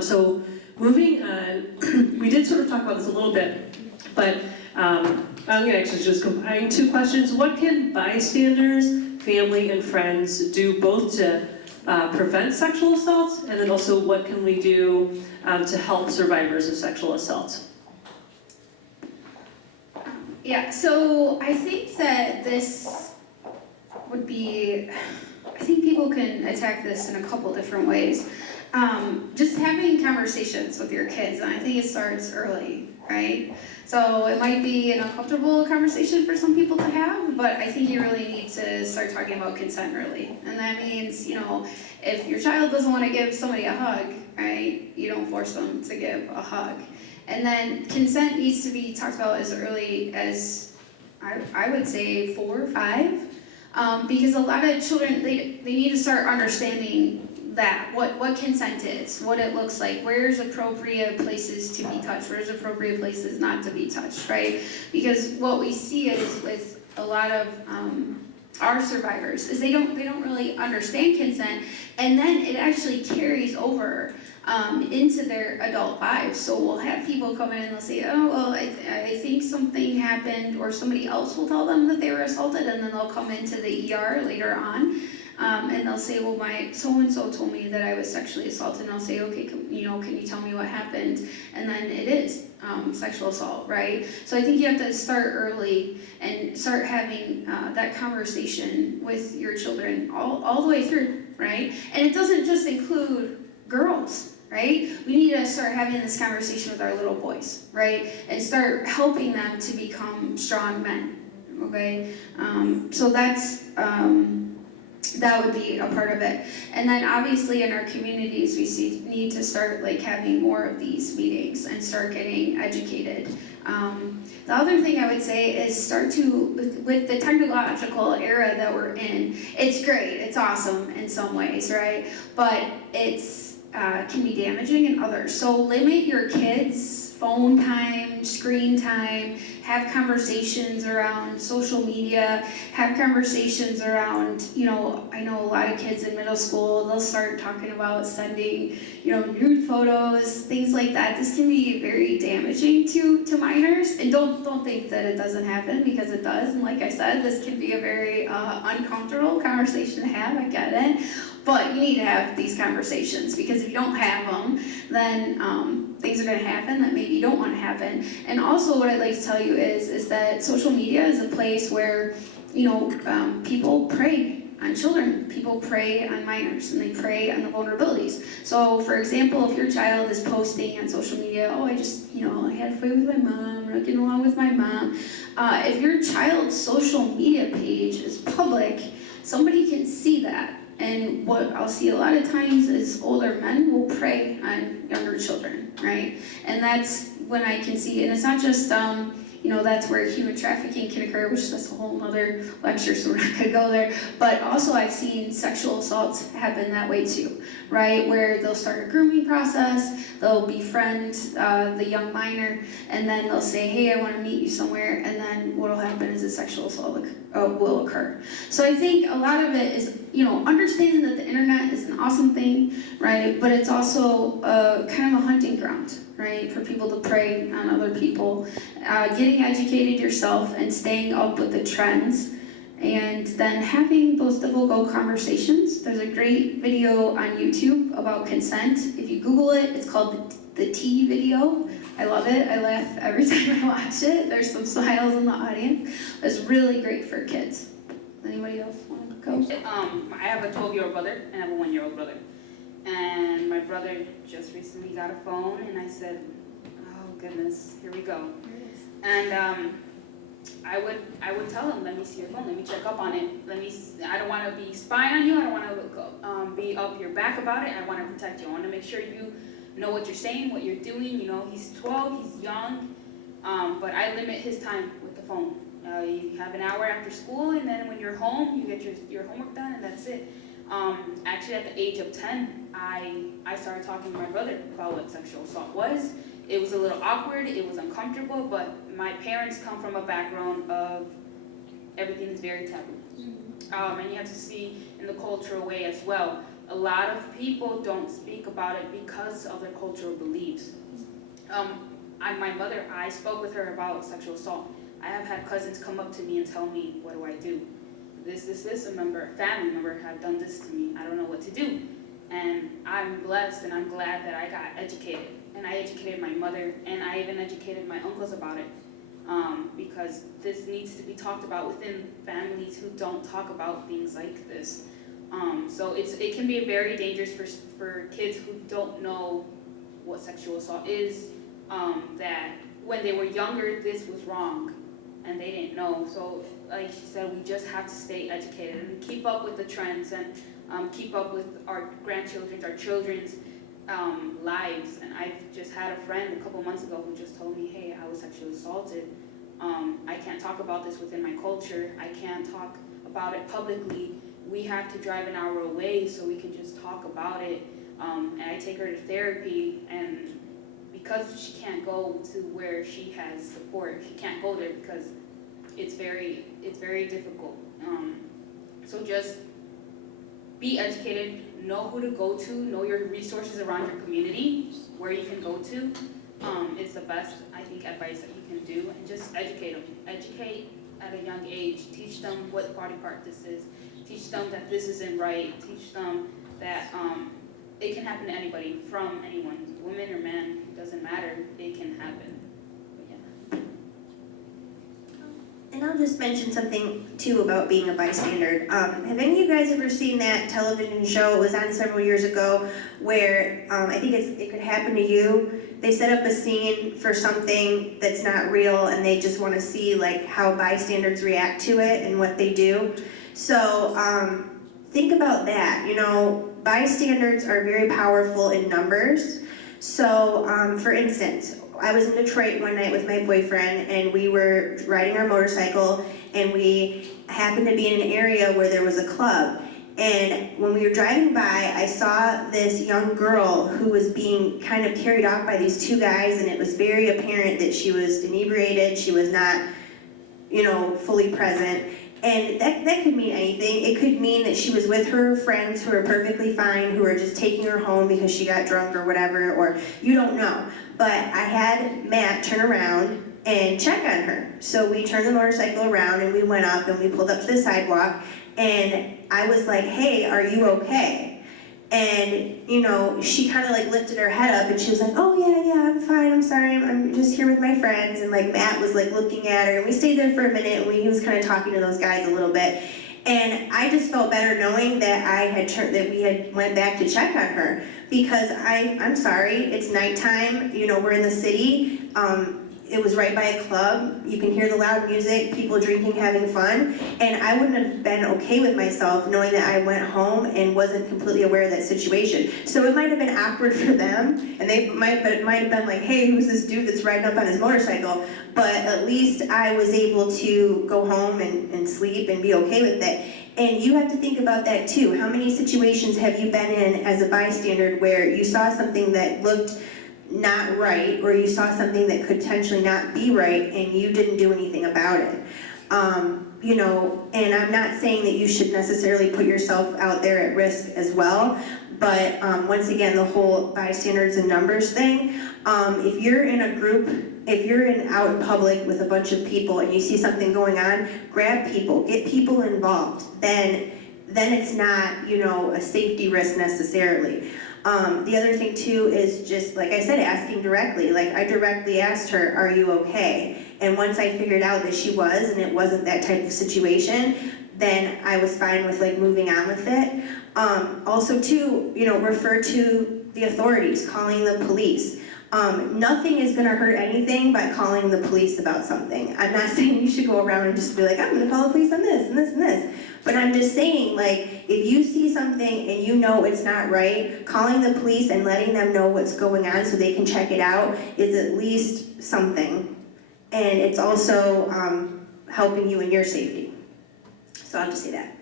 So moving on, we did sort of talk about this a little bit, but I'm going to actually just combine two questions. What can bystanders, family, and friends do both to prevent sexual assault, and then also what can we do to help survivors of sexual assault? Yeah, so I think that this would be, I think people can attack this in a couple different ways. Just having conversations with your kids, and I think it starts early, right? So it might be an uncomfortable conversation for some people to have, but I think you really need to start talking about consent early. And that means, you know, if your child doesn't want to give somebody a hug, right, you don't force them to give a hug. And then consent needs to be talked about as early as, I would say, 4 or 5, because a lot of children, they need to start understanding that, what consent is, what it looks like, where's appropriate places to be touched, where's appropriate places not to be touched, right? Because what we see is with a lot of our survivors is they don't really understand consent, and then it actually carries over into their adult lives. So we'll have people come in and they'll say, oh, well, I think something happened, or somebody else will tell them that they were assaulted, and then they'll come into the ER later on. And they'll say, well, my so-and-so told me that I was sexually assaulted, and I'll say, okay, can you tell me what happened? And then it is sexual assault, right? So I think you have to start early and start having that conversation with your children all the way through, right? And it doesn't just include girls, right? We need to start having this conversation with our little boys, right? And start helping them to become strong men, okay? So that's... that would be a part of it. And then obviously in our communities, we need to start like having more of these meetings and start getting educated. The other thing I would say is start to, with the technological era that we're in, it's great, it's awesome in some ways, right? But it's can be damaging in others. So limit your kids' phone time, screen time, have conversations around social media, have conversations around, I know a lot of kids in middle school, they'll start talking about sending, nude photos, things like that. This can be very damaging to minors, and don't think that it doesn't happen, because it does. And like I said, this can be a very uncomfortable conversation to have, I get it. But you need to have these conversations, because if you don't have them, then things are going to happen that maybe you don't want to happen. And also what I'd like to tell you is that social media is a place where, people prey on children, people prey on minors, and they prey on the vulnerabilities. So for example, if your child is posting on social media, oh, I just, I had a fight with my mom, I'm not getting along with my mom. If your child's social media page is public, somebody can see that. And what I'll see a lot of times is older men will prey on younger children, right? And that's when I can see, and it's not just, that's where human trafficking can occur, which that's a whole other lecture, so we're not gonna go there. But also I've seen sexual assaults happen that way too, right? Where they'll start a grooming process, they'll befriend the young minor, and then they'll say, hey, I wanna meet you somewhere, and then what'll happen is a sexual assault will occur. So I think a lot of it is, understanding that the internet is an awesome thing, right? But it's also kind of a hunting ground, right? For people to prey on other people. Getting educated yourself and staying up with the trends, and then having those difficult conversations. There's a great video on YouTube about consent. If you Google it, it's called the T video. I love it. I laugh every time I watch it. There's some smiles in the audience. It's really great for kids. Anybody else want to go? I have a 12-year-old brother and I have a 1-year-old brother. And my brother just recently got a phone, and I said, oh goodness, here we go. And I would tell him, let me see your phone, let me check up on it. I don't want to be spying on you, I don't want to be up your back about it, I want to protect you. I want to make sure you know what you're saying, what you're doing. He's 12, he's young, but I limit his time with the phone. You have an hour after school, and then when you're home, you get your homework done, and that's it. Actually, at the age of 10, I started talking to my brother about what sexual assault was. It was a little awkward, it was uncomfortable, but my parents come from a background of everything is very taboo. And you have to see in the cultural way as well. A lot of people don't speak about it because of their cultural beliefs. My mother, I spoke with her about sexual assault. I have had cousins come up to me and tell me, what do I do? This, a family member had done this to me. I don't know what to do. And I'm blessed and I'm glad that I got educated. And I educated my mother, and I even educated my uncles about it. Because this needs to be talked about within families who don't talk about things like this. So it can be very dangerous for kids who don't know what sexual assault is, that when they were younger, this was wrong, and they didn't know. So like she said, we just have to stay educated and keep up with the trends, and keep up with our grandchildren's, our children's lives. And I just had a friend a couple months ago who just told me, hey, I was sexually assaulted. I can't talk about this within my culture. I can't talk about it publicly we have to drive an hour away so we can just talk about it. And I take her to therapy, and because she can't go to where she has support, she can't go there because it's very difficult. So just be educated, know who to go to, know your resources around your community, where you can go to. It's the best, I think, advice that you can do, and just educate them. Educate at a young age, teach them what body part this is, teach them that this isn't right, teach them that it can happen to anybody, from anyone, woman or man, it doesn't matter, it can happen. But yeah. And I'll just mention something too about being a bystander. Have any of you guys ever seen that television show? It was on several years ago, where I think it could happen to you. They set up a scene for something that's not real, and they just want to see like how bystanders react to it and what they do. So think about that. You know, bystanders are very powerful in numbers. So for instance, I was in Detroit one night with my boyfriend, and we were riding our motorcycle, and we happened to be in an area where there was a club. And when we were driving by, I saw this young girl who was being kind of carried off by these two guys, and it was very apparent that she was inebriated, she was not, you know, fully present. And that could mean anything. It could mean that she was with her friends who are perfectly fine, who are just taking her home because she got drunk or whatever, or you don't know. But I had Matt turn around and check on her. So we turned the motorcycle around, and we went up, and we pulled up to the sidewalk, and I was like, hey, are you okay? And, you know, she kind of like lifted her head up, and she was like, oh yeah, I'm fine, I'm sorry, I'm just here with my friends. And like Matt was like looking at her, and we stayed there for a minute, and he was kind of talking to those guys a little bit. And I just felt better knowing that we had went back to check on her, because I'm sorry, it's nighttime, you know, we're in the city. It was right by a club. You can hear the loud music, people drinking, having fun. And I wouldn't have been okay with myself knowing that I went home and wasn't completely aware of that situation. So it might have been awkward for them, and it might have been like, hey, who's this dude that's riding up on his motorcycle? But at least I was able to go home and sleep and be okay with it. And you have to think about that too. How many situations have you been in as a bystander where you saw something that looked not right, or you saw something that could potentially not be right, and you didn't do anything about it? You know, and I'm not saying that you should necessarily put yourself out there at risk as well, but once again, the whole bystanders and numbers thing, if you're in a group, if you're out in public with a bunch of people and you see something going on, grab people, get people involved. Then it's not, you know, a safety risk necessarily. The other thing too is just, like I said, asking directly. Like I directly asked her, are you okay? And once I figured out that she was, and it wasn't that type of situation, then I was fine with like moving on with it. Also too, you know, refer to the authorities, calling the police. Nothing is gonna hurt anything by calling the police about something. I'm not saying you should go around and just be like, I'm gonna call the police on this and this and this. But I'm just saying, like, if you see something and you know it's not right, calling the police and letting them know what's going on so they can check it out is at least something. And it's also helping you in your safety. So I'll just say that.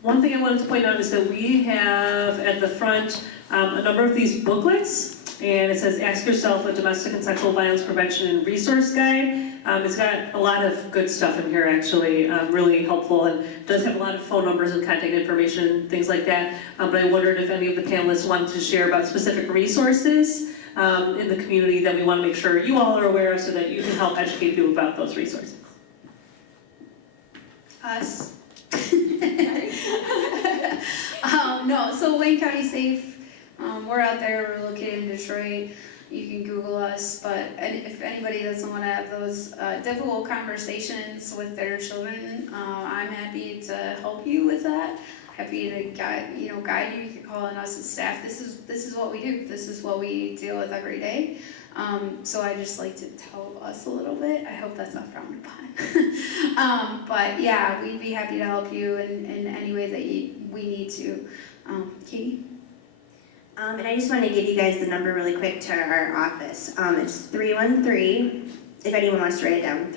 One thing I wanted to point out is that we have at the front a number of these booklets, and it says Ask Yourself, a Domestic and Sexual Violence Prevention and Resource Guide. It's got a lot of good stuff in here, actually, really helpful, and does have a lot of phone numbers and contact information, things like that. But I wondered if any of the panelists wanted to share about specific resources in the community that we want to make sure you all are aware of so that you can help educate people about those resources. Us. No, so Wayne County Safe, we're out there, we're located in Detroit. You can Google us, but if anybody doesn't want to have those difficult conversations with their children, I'm happy to help you with that. Happy to guide you. You can call on us as staff. This is what we do. This is what we deal with every day. So I just like to tell us a little bit. I hope that's not frowned upon. But yeah, we'd be happy to help you in any way that we need to. Katie? And I just want to give you guys the number really quick to our office. It's if anyone wants to write it down,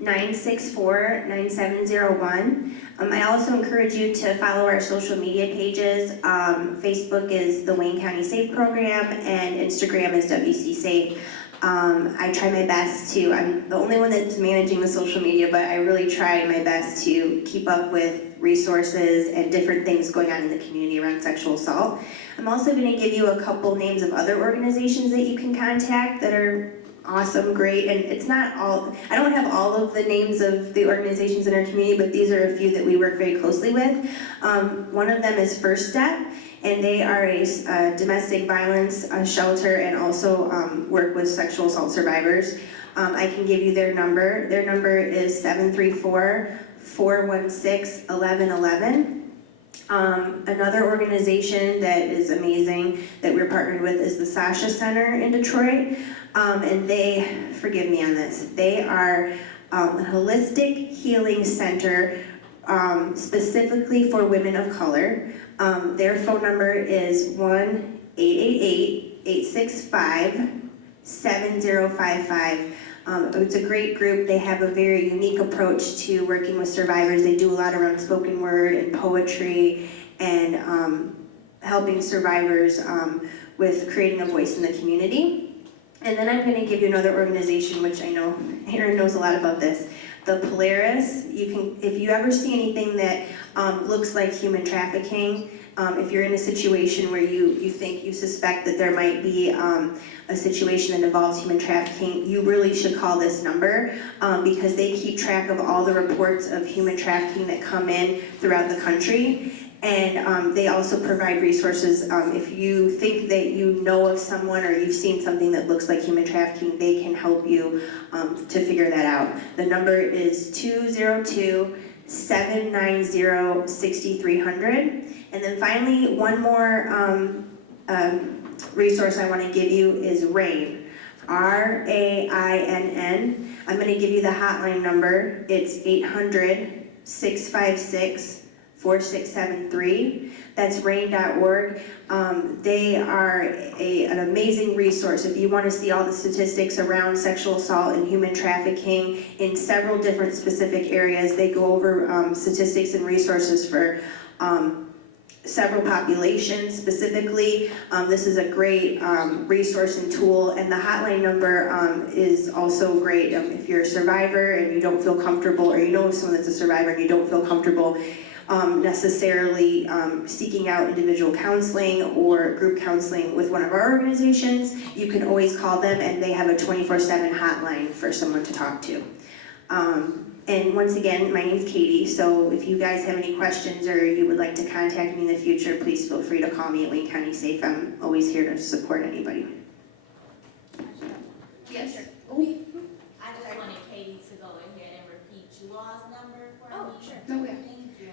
313-964-9701. I also encourage you to follow our social media pages. Facebook is the Wayne County Safe Program, and Instagram is WC Safe. I try my best to, I'm the only one that's managing the social media, but I really try my best to keep up with resources and different things going on in the community around sexual assault. I'm also going to give you a couple names of other organizations that you can contact that are awesome, great, and it's not all, I don't have all of the names of the organizations in our community, but these are a few that we work very closely with. One of them is First Step, and they are a domestic violence shelter and also work with sexual assault survivors. I can give you their number. Their number is 734-416-1111. Another organization that is amazing that we're partnered with is the Sasha Center in Detroit. And they, forgive me on this, they are a holistic healing center specifically for women of color. Their phone number is 1-888-865-7055. It's a great group. They have a very unique approach to working with survivors. They do a lot around spoken word and poetry and helping survivors with creating a voice in the community. And then I'm going to give you another organization, which I know Erin knows a lot about this, the Polaris. If you ever see anything that looks like human trafficking, if you're in a situation where you suspect that there might be a situation that involves human trafficking, you really should call this number because they keep track of all the reports of human trafficking that come in throughout the country. And they also provide resources. If you think that you know of someone or you've seen something that looks like human trafficking, they can help you to figure that out. The number is 202-790-6300. And then finally, one more resource I want to give you is RAINN, RAINN. I'm going to give you the hotline number. It's 800-656-4673. That's rain.org. They are an amazing resource. If you want to see all the statistics around sexual assault and human trafficking in several different specific areas, they go over statistics and resources for several populations specifically. This is a great resource and tool, and the hotline number is also great. If you're a survivor and you don't feel comfortable, or you know someone that's a survivor and you don't feel comfortable necessarily seeking out individual counseling or group counseling with one of our organizations, you can always call them, and they have a 24/7 hotline for someone to talk to. And once again, my name's Katie, so if you guys have any questions or you would like to contact me in the future, please feel free to call me at Wayne County Safe. I'm always here to support anybody. Yes, sure. I just wanted Katie to go ahead and repeat you all's number for me. Oh, sure. No, yeah. Thank you.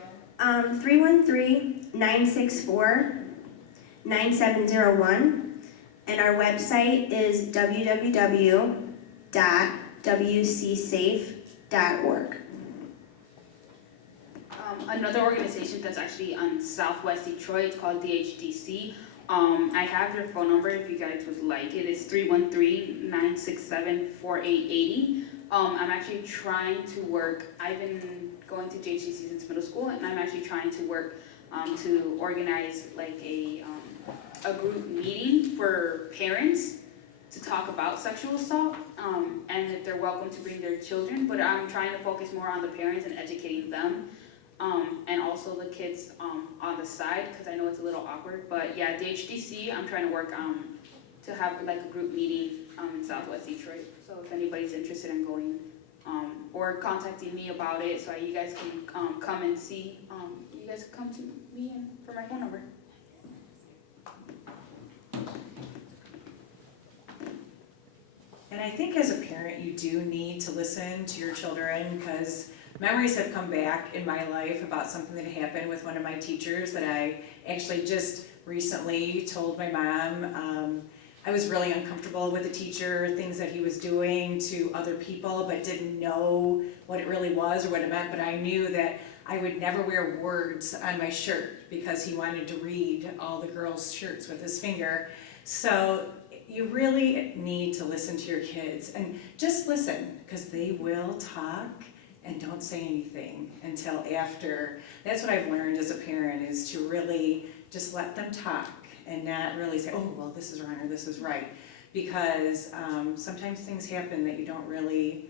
313-964-9701, and our website is www.wcsafe.org. Another organization that's actually on Southwest Detroit, it's called DHDC. I have their phone number if you guys would like it. It's 313-967-4880. I'm actually trying to work, I've been going to DHDC since middle school, and I'm actually trying to work to organize like a group meeting for parents to talk about sexual assault, and that they're welcome to bring their children, but I'm trying to focus more on the parents and educating them, and also the kids on the side, because I know it's a little awkward, but yeah, the HDC, I'm trying to work to have like a group meeting in Southwest Detroit, so if anybody's interested in going, or contacting me about it, so you guys can come and see, you guys can come to me and for my phone number. And I think as a parent, you do need to listen to your children, because memories have come back in my life about something that happened with one of my teachers that I actually just recently told my mom. I was really uncomfortable with the teacher, things that he was doing to other people, but didn't know what it really was or what it meant, but I knew that I would never wear words on my shirt because he wanted to read all the girls' shirts with his finger. So you really need to listen to your kids, and just listen, because they will talk and don't say anything until after. That's what I've learned as a parent, is to really just let them talk and not really say, oh, well, this is wrong or this is right. Because sometimes things happen that you don't really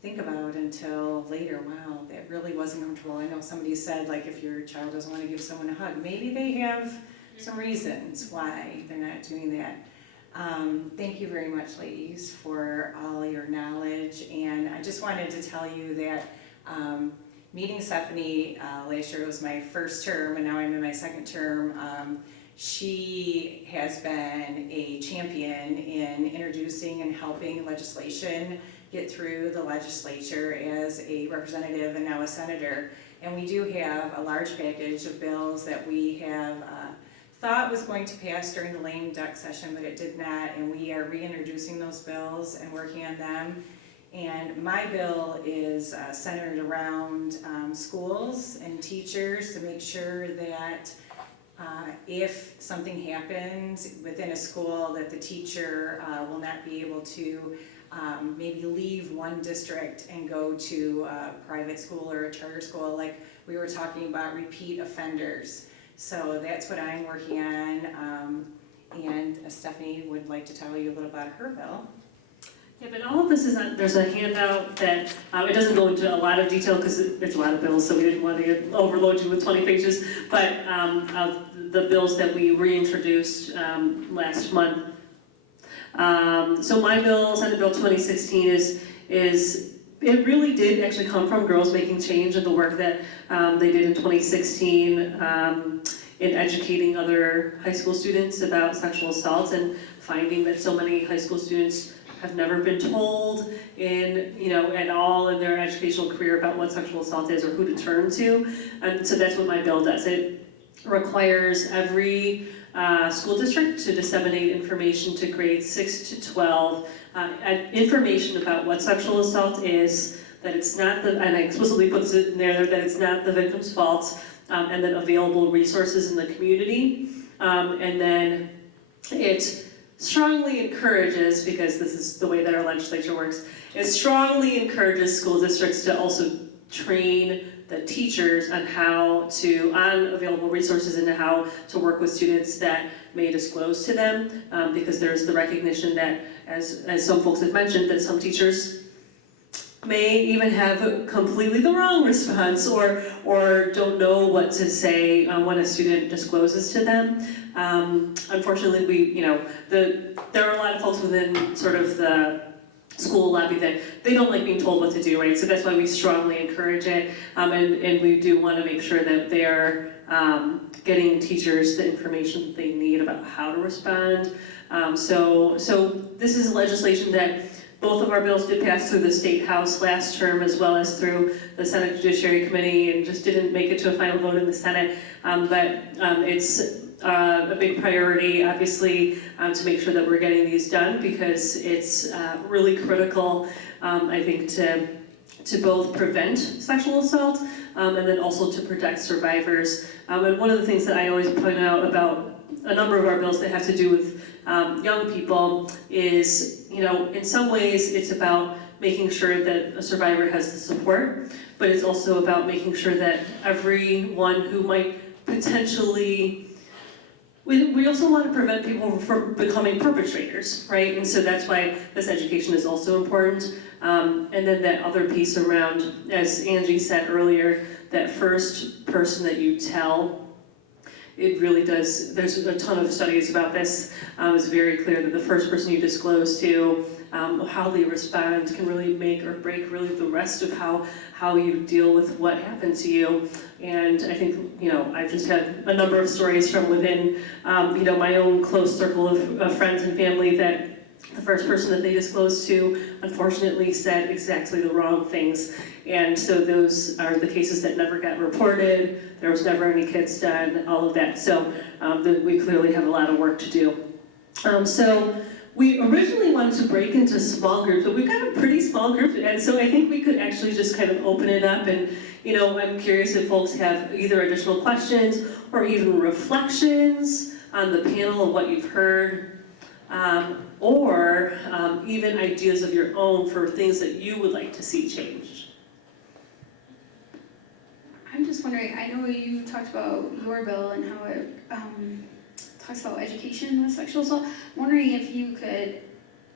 think about until later. Wow, that really wasn't comfortable. I know somebody said, like, if your child doesn't want to give someone a hug, maybe they have some reasons why they're not doing that. Thank you very much, ladies, for all your knowledge. And I just wanted to tell you that meeting Stephanie last year was my first term, and now I'm in my second term. She has been a champion in introducing and helping legislation get through the legislature as a representative and now a senator. And we do have a large package of bills that we have thought was going to pass during the lame duck session, but it did not, and we are reintroducing those bills and working on them. And my bill is centered around schools and teachers to make sure that if something happens within a school, that the teacher will not be able to maybe leave one district and go to a private school or a charter school, like we were talking about repeat offenders. So that's what I'm working on, and Stephanie would like to tell you a little about her bill. Yeah, but all of this is there's a handout that, it doesn't go into a lot of detail because it's a lot of bills, so we didn't want to overload you with 20 pages, but of the bills that we reintroduced last month. So my bill, Senate Bill 2016, it really did actually come from girls making change in the work that they did in 2016 in educating other high school students about sexual assault, and finding that so many high school students have never been told at all in their educational career about what sexual assault is or who to turn to. And so that's what my bill does. It requires every school district to disseminate information to grades 6 to 12, information about what sexual assault is, that it's not and I explicitly put it in there, that it's not the victim's fault, and then available resources in the community. And then it strongly encourages, because this is the way that our legislature works, it strongly encourages school districts to also train the teachers on on available resources and how to work with students that may disclose to them, because there's the recognition that, as some folks have mentioned, that some teachers may even have completely the wrong response or don't know what to say when a student discloses to them. Unfortunately, there are a lot of folks within sort of the school lobby that they don't like being told what to do, right? So that's why we strongly encourage it, and we do want to make sure that they're getting teachers the information that they need about how to respond. So this is legislation that both of our bills did pass through the State House last term, as well as through the Senate Judiciary Committee, and just didn't make it to a final vote in the Senate. But it's a big priority, obviously, to make sure that we're getting these done, because it's really critical, I think, to both prevent sexual assault and then also to protect survivors. And one of the things that I always point out about a number of our bills that have to do with young people is, in some ways it's about making sure that a survivor has the support, but it's also about making sure that everyone who might potentially, we also want to prevent people from becoming perpetrators, right? And so that's why this education is also important. And then that other piece around, as Angie said earlier, that first person that you tell, it really does, there's a ton of studies about this. It's very clear that the first person you disclose to, how they respond can really make or break really the rest of how you deal with what happened to you. And I think, I've just had a number of stories from within, my own close circle of friends and family that the first person that they disclosed to, unfortunately, said exactly the wrong things. And so those are the cases that never got reported. There was never any kids done, all of that. So we clearly have a lot of work to do. So we originally wanted to break into small groups, but we've got a pretty small group. And so I think we could actually just kind of open it up. And, I'm curious if folks have either additional questions or even reflections on the panel of what you've heard. or even ideas of your own for things that you would like to see changed. I'm just wondering, I know you talked about your bill and how it talks about education with sexual assault. I'm wondering if you could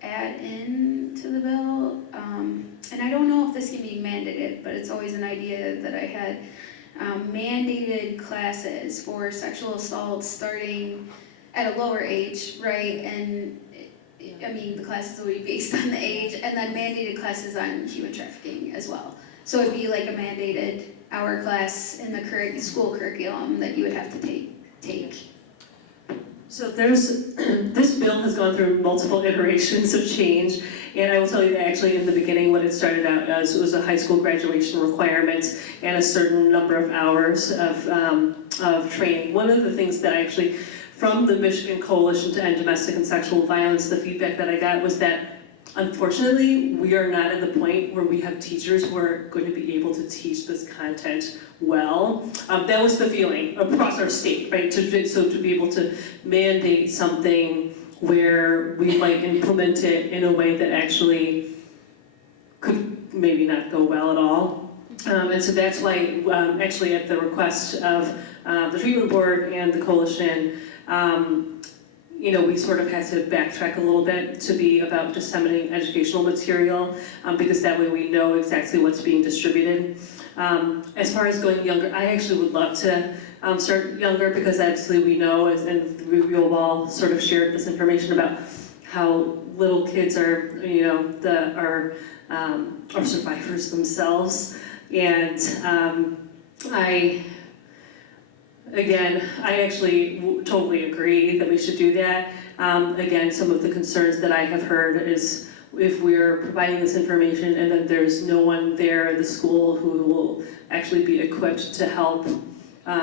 add in to the bill, and I don't know if this can be mandated, but it's always an idea that I had, mandated classes for sexual assault starting at a lower age, right? And I mean, the classes would be based on the age, and then mandated classes on human trafficking as well. So it'd be like a mandated hour class in the school curriculum that you would have to take. So this bill has gone through multiple iterations of change, and I will tell you that actually in the beginning what it started out as was a high school graduation requirement and a certain number of hours of training. One of the things that actually, from the Michigan Coalition to End Domestic and Sexual Violence, the feedback that I got was that unfortunately, we are not at the point where we have teachers who are going to be able to teach this content well. That was the feeling across our state, right? So to be able to mandate something where we might implement it in a way that actually could maybe not go well at all. And so that's why, actually at the request of the treatment board and the coalition, we sort of had to backtrack a little bit to be about disseminating educational material, because that way we know exactly what's being distributed. As far as going younger, I actually would love to start younger, because obviously we know, and we all sort of shared this information about how little kids are, are survivors themselves. And I actually totally agree that we should do that. Again, some of the concerns that I have heard is if we're providing this information and then there's no one there at the school who will actually be equipped to help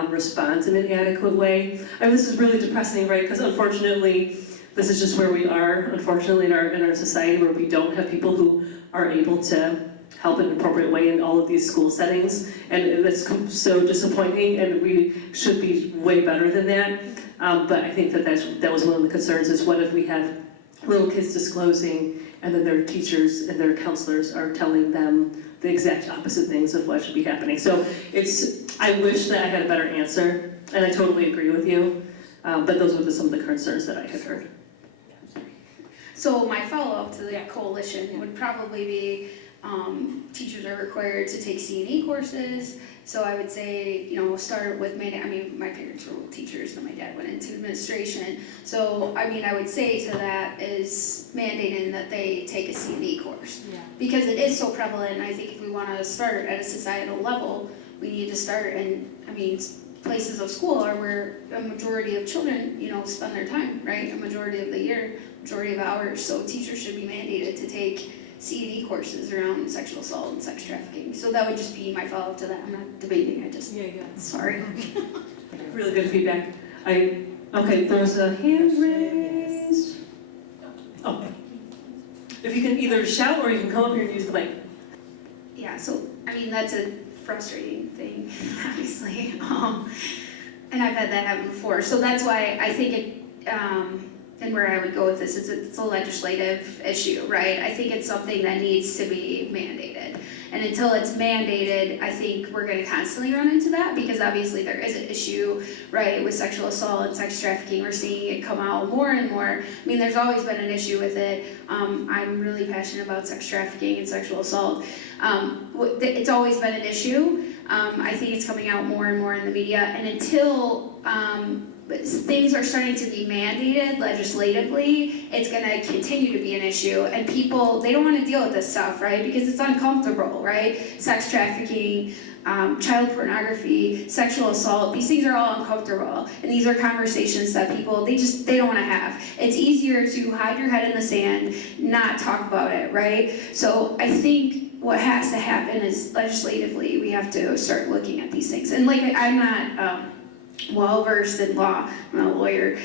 respond in an adequate way. I mean, this is really depressing, right? Because unfortunately, this is just where we are, unfortunately, in our society, where we don't have people who are able to help in an appropriate way in all of these school settings, and that's so disappointing, and we should be way better than that. But I think that was one of the concerns, is what if we have little kids disclosing, and then their teachers and their counselors are telling them the exact opposite things of what should be happening. So I wish that I had a better answer, and I totally agree with you, but those were some of the concerns that I had heard. So my follow-up to the coalition would probably be, teachers are required to take C&E courses, so I would say, start with my parents were teachers and my dad went into administration, so I would say to that is mandating that they take a C&E course. Yeah. Because it is so prevalent, and I think if we want to start at a societal level, we need to start, and places of school are where a majority of children, spend their time, right? A majority of the year, majority of hours, so teachers should be mandated to take C&E courses around sexual assault and sex trafficking. So that would just be my follow-up to that. I'm not debating, sorry. Really good feedback. Okay, there's a hand raised. Oh. If you can either shout or you can come up here and use the mic. Yeah, so, that's a frustrating thing, obviously. And I've had that happen before. So that's why I think it, and where I would go with this is it's a legislative issue, right? I think it's something that needs to be mandated. And until it's mandated, I think we're going to constantly run into that, because obviously there is an issue, right, with sexual assault and sex trafficking. We're seeing it come out more and more. There's always been an issue with it. I'm really passionate about sex trafficking and sexual assault. It's always been an issue. I think it's coming out more and more in the media. And until things are starting to be mandated legislatively, it's going to continue to be an issue, and people, they don't want to deal with this stuff, right, because it's uncomfortable, right? Sex trafficking, child pornography, sexual assault, these things are all uncomfortable, and these are conversations that people, they don't want to have. It's easier to hide your head in the sand, not talk about it, right? So I think what has to happen is legislatively we have to start looking at these things, and I'm not well-versed in law. I'm not a lawyer.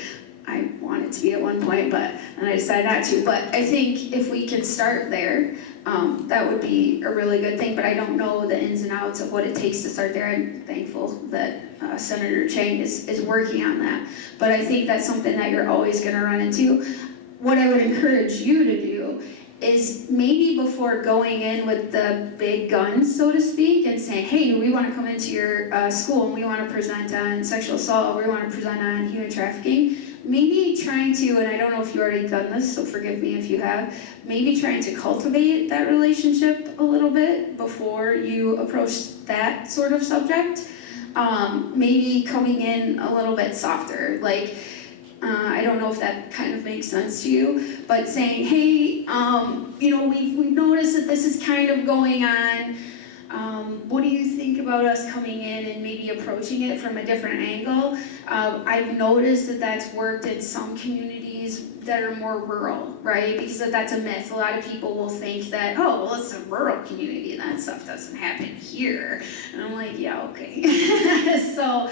I wanted to be at one point, and I decided not to. But I think if we can start there, that would be a really good thing. But I don't know the ins and outs of what it takes to start there. I'm thankful that Senator Chang is working on that. But I think that's something that you're always going to run into. what I would encourage you to do is maybe before going in with the big guns, so to speak, and saying, hey, we want to come into your school and we want to present on sexual assault, or we want to present on human trafficking, maybe trying to, and I don't know if you've already done this, so forgive me if you have, maybe trying to cultivate that relationship a little bit before you approach that sort of subject. Maybe coming in a little bit softer, like, I don't know if that kind of makes sense to you, but saying, hey, we've noticed that this is kind of going on. What do you think about us coming in and maybe approaching it from a different angle? I've noticed that that's worked in some communities that are more rural, right? Because that's a myth. A lot of people will think that, oh, well, it's a rural community and that stuff doesn't happen here. And I'm like, yeah, okay. So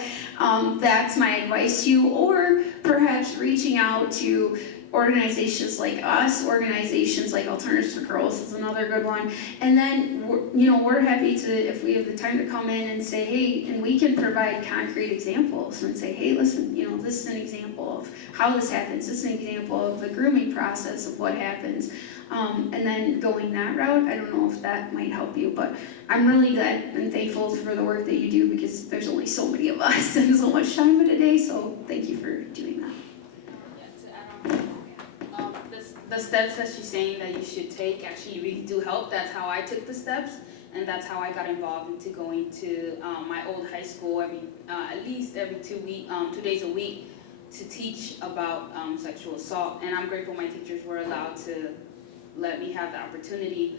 that's my advice to you. Or perhaps reaching out to organizations like us, organizations like Alternatives for Girls is another good one. And then, we're happy to, if we have the time to come in and say, hey, and we can provide concrete examples and say, hey, listen, this is an example of how this happens. This is an example of the grooming process of what happens. And then going that route, I don't know if that might help you, but I'm really glad and thankful for the work that you do, because there's only so many of us and so much time in a day, so thank you for doing that. The steps that she's saying that you should take actually really do help. That's how I took the steps, and that's how I got involved into going to my old high school at least every 2 days a week to teach about sexual assault. And I'm grateful my teachers were allowed to let me have the opportunity,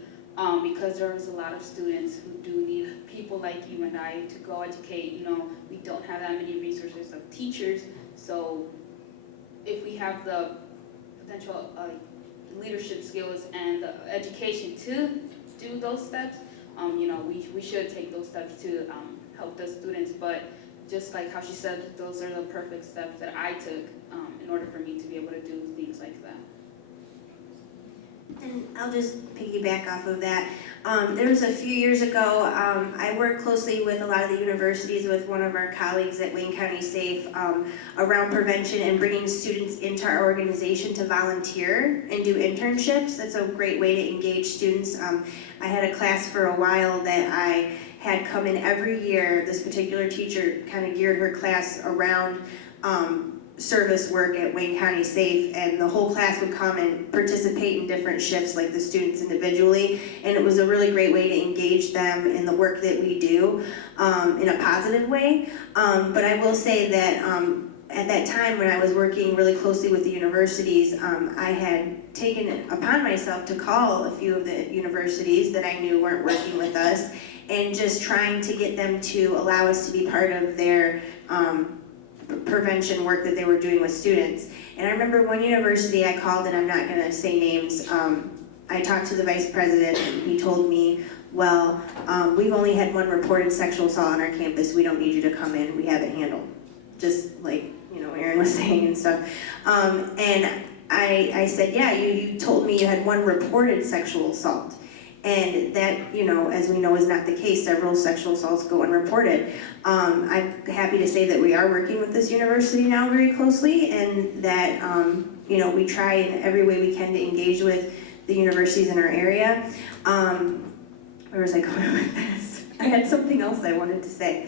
because there was a lot of students who do need people like you and I to go educate. We don't have that many resources of teachers, so if we have the potential leadership skills and the education to do those steps, we should take those steps to help the students. But just like how she said, those are the perfect steps that I took in order for me to be able to do things like that. And I'll just piggyback off of that. There was a few years ago, I worked closely with a lot of the universities with one of our colleagues at Wayne County Safe around prevention and bringing students into our organization to volunteer and do internships. That's a great way to engage students. I had a class for a while that I had come in every year. This particular teacher kind of geared her class around service work at Wayne County Safe, and the whole class would come and participate in different shifts, like the students individually, and it was a really great way to engage them in the work that we do in a positive way. But I will say that at that time when I was working really closely with the universities, I had taken it upon myself to call a few of the universities that I knew weren't working with us, and just trying to get them to allow us to be part of their prevention work that they were doing with students. And I remember one university I called, and I'm not going to say names, I talked to the vice president, and he told me, well, we've only had one reported sexual assault on our campus, we don't need you to come in, we have it handled. Just like, Erin was saying and stuff. And I said, yeah, you told me you had one reported sexual assault. And that, as we know, is not the case. Several sexual assaults go unreported. I'm happy to say that we are working with this university now very closely, and that, we try in every way we can to engage with the universities in our area. Where was I going with this? I had something else I wanted to say.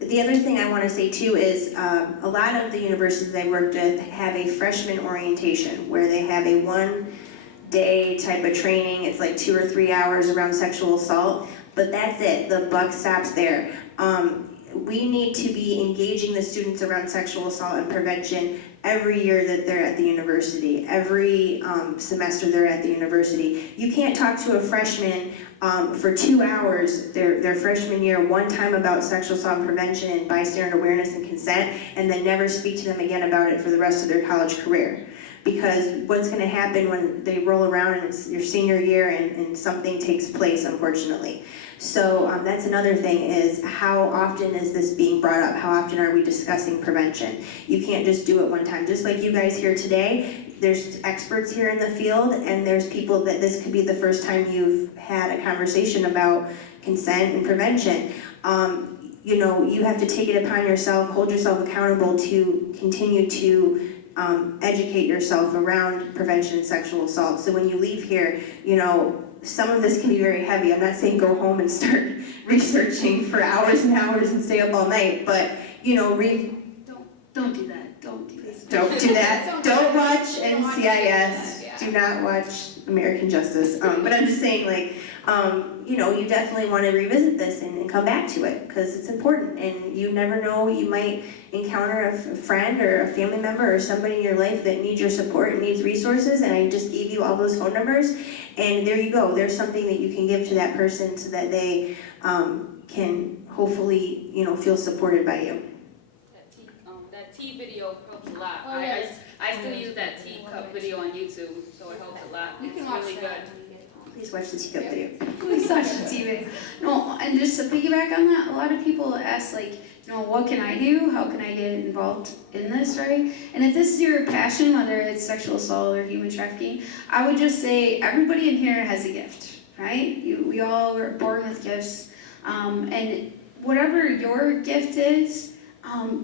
The other thing I want to say too is a lot of the universities I worked with have a freshman orientation where they have a one-day type of training. It's like 2 or 3 hours around sexual assault, but that's it. The buck stops there. We need to be engaging the students around sexual assault and prevention every year that they're at the university, every semester they're at the university. You can't talk to a freshman for 2 hours their freshman year one time about sexual assault and prevention and bystander awareness and consent, and then never speak to them again about it for the rest of their college career. Because what's going to happen when they roll around and it's your senior year and something takes place, unfortunately. So that's another thing, is how often is this being brought up? How often are we discussing prevention? You can't just do it one time. Just like you guys here today, there's experts here in the field, and there's people that this could be the first time you've had a conversation about consent and prevention. You have to take it upon yourself, hold yourself accountable to continue to educate yourself around prevention of sexual assault. So when you leave here, you know, some of this can be very heavy. I'm not saying go home and start researching for hours and hours and stay up all night, but, you know, Don't do that. Don't do that. don't do that. Don't watch NCIS. Do not watch American Justice. But I'm just saying, like, you know, you definitely want to revisit this and come back to it because it's important. And you never know, you might encounter a friend or a family member or somebody in your life that needs your support and needs resources. And I just gave you all those phone numbers. And there you go. There's something that you can give to that person so that they can hopefully, you know, feel supported by you. That tea video helps a lot. Oh, yes. I still use that teacup video on YouTube, so it helps a lot. You It's can watch really that good. when you get home. Please watch the teacup video. Please watch the TV. No, and just to piggyback on that, a lot of people ask, like, you know, what can I do? How can I get involved in this, right? And if this is your passion, whether it's sexual assault or human trafficking, I would just say everybody in here has a gift, right? We all were born with gifts, and whatever your gift is,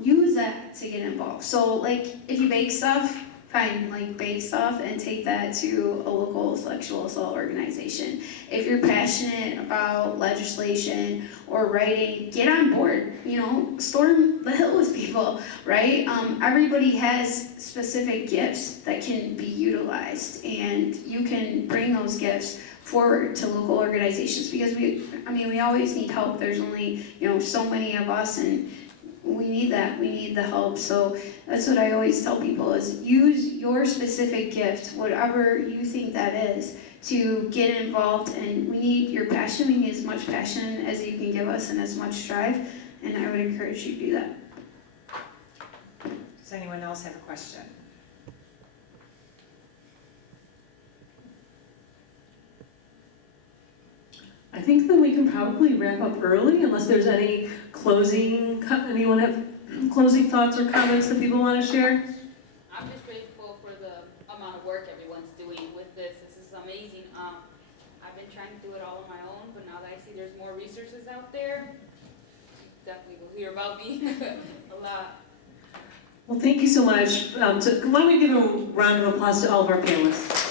use that to get involved. So, like, if you bake stuff, fine, like, bake stuff and take that to a local sexual assault organization. If you're passionate about legislation or writing, get on board, you know, storm the hill with people, right? Everybody has specific gifts that can be utilized, and you can bring those gifts forward to local organizations because we always need help. There's only, you know, so many of us, and we need that. We need the help. So that's what I always tell people is use your specific gift, whatever you think that is, to get involved. And we need your passion. We need as much passion as you can give us and as much drive. And I would encourage you to do that. Does anyone else have a question? I think that we can probably wrap up early unless there's any anyone have closing thoughts or comments that people want to share? I'm just grateful for the amount of work everyone's doing with this. This is amazing. I've been trying to do it all on my own, but now that I see there's more resources out there, definitely will hear about me a lot. Well, thank you so much. Why don't we give a round of applause to all of our panelists?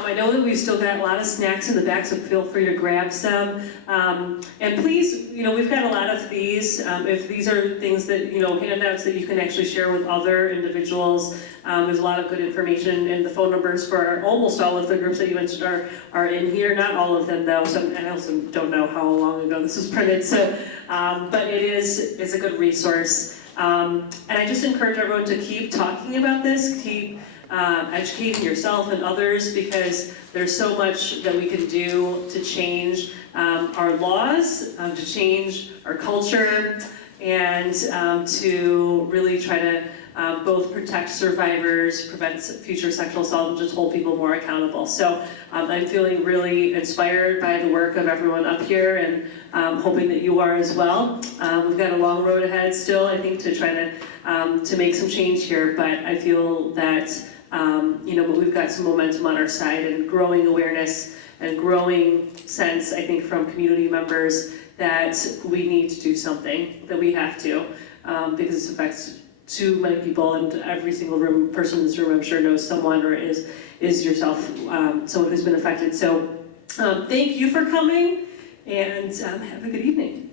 I know that we've still got a lot of snacks in the back, so feel free to grab some. And please, you know, we've got a lot of these. If these are things that, you know, handouts that you can actually share with other individuals, there's a lot of good information, and the phone numbers for almost all of the groups that you mentioned are in here. Not all of them, though. And I also don't know how long ago this was printed. So, but it's a good resource. And I just encourage everyone to keep talking about this, keep educating yourself and others, because there's so much that we can do to change our laws, to change our culture, and to really try to both protect survivors, prevent future sexual assault, and just hold people more accountable. So I'm feeling really inspired by the work of everyone up here, and hoping that you are as well. We've got a long road ahead still, I think, to try to make some change here, but I feel that you know, but we've got some momentum on our side, and growing awareness and growing sense, I think, from community members that we need to do something, that we have to, because it affects too many people, and every single person in this room, I'm sure, knows someone or is yourself someone who's been affected. So thank you for coming, and have a good evening.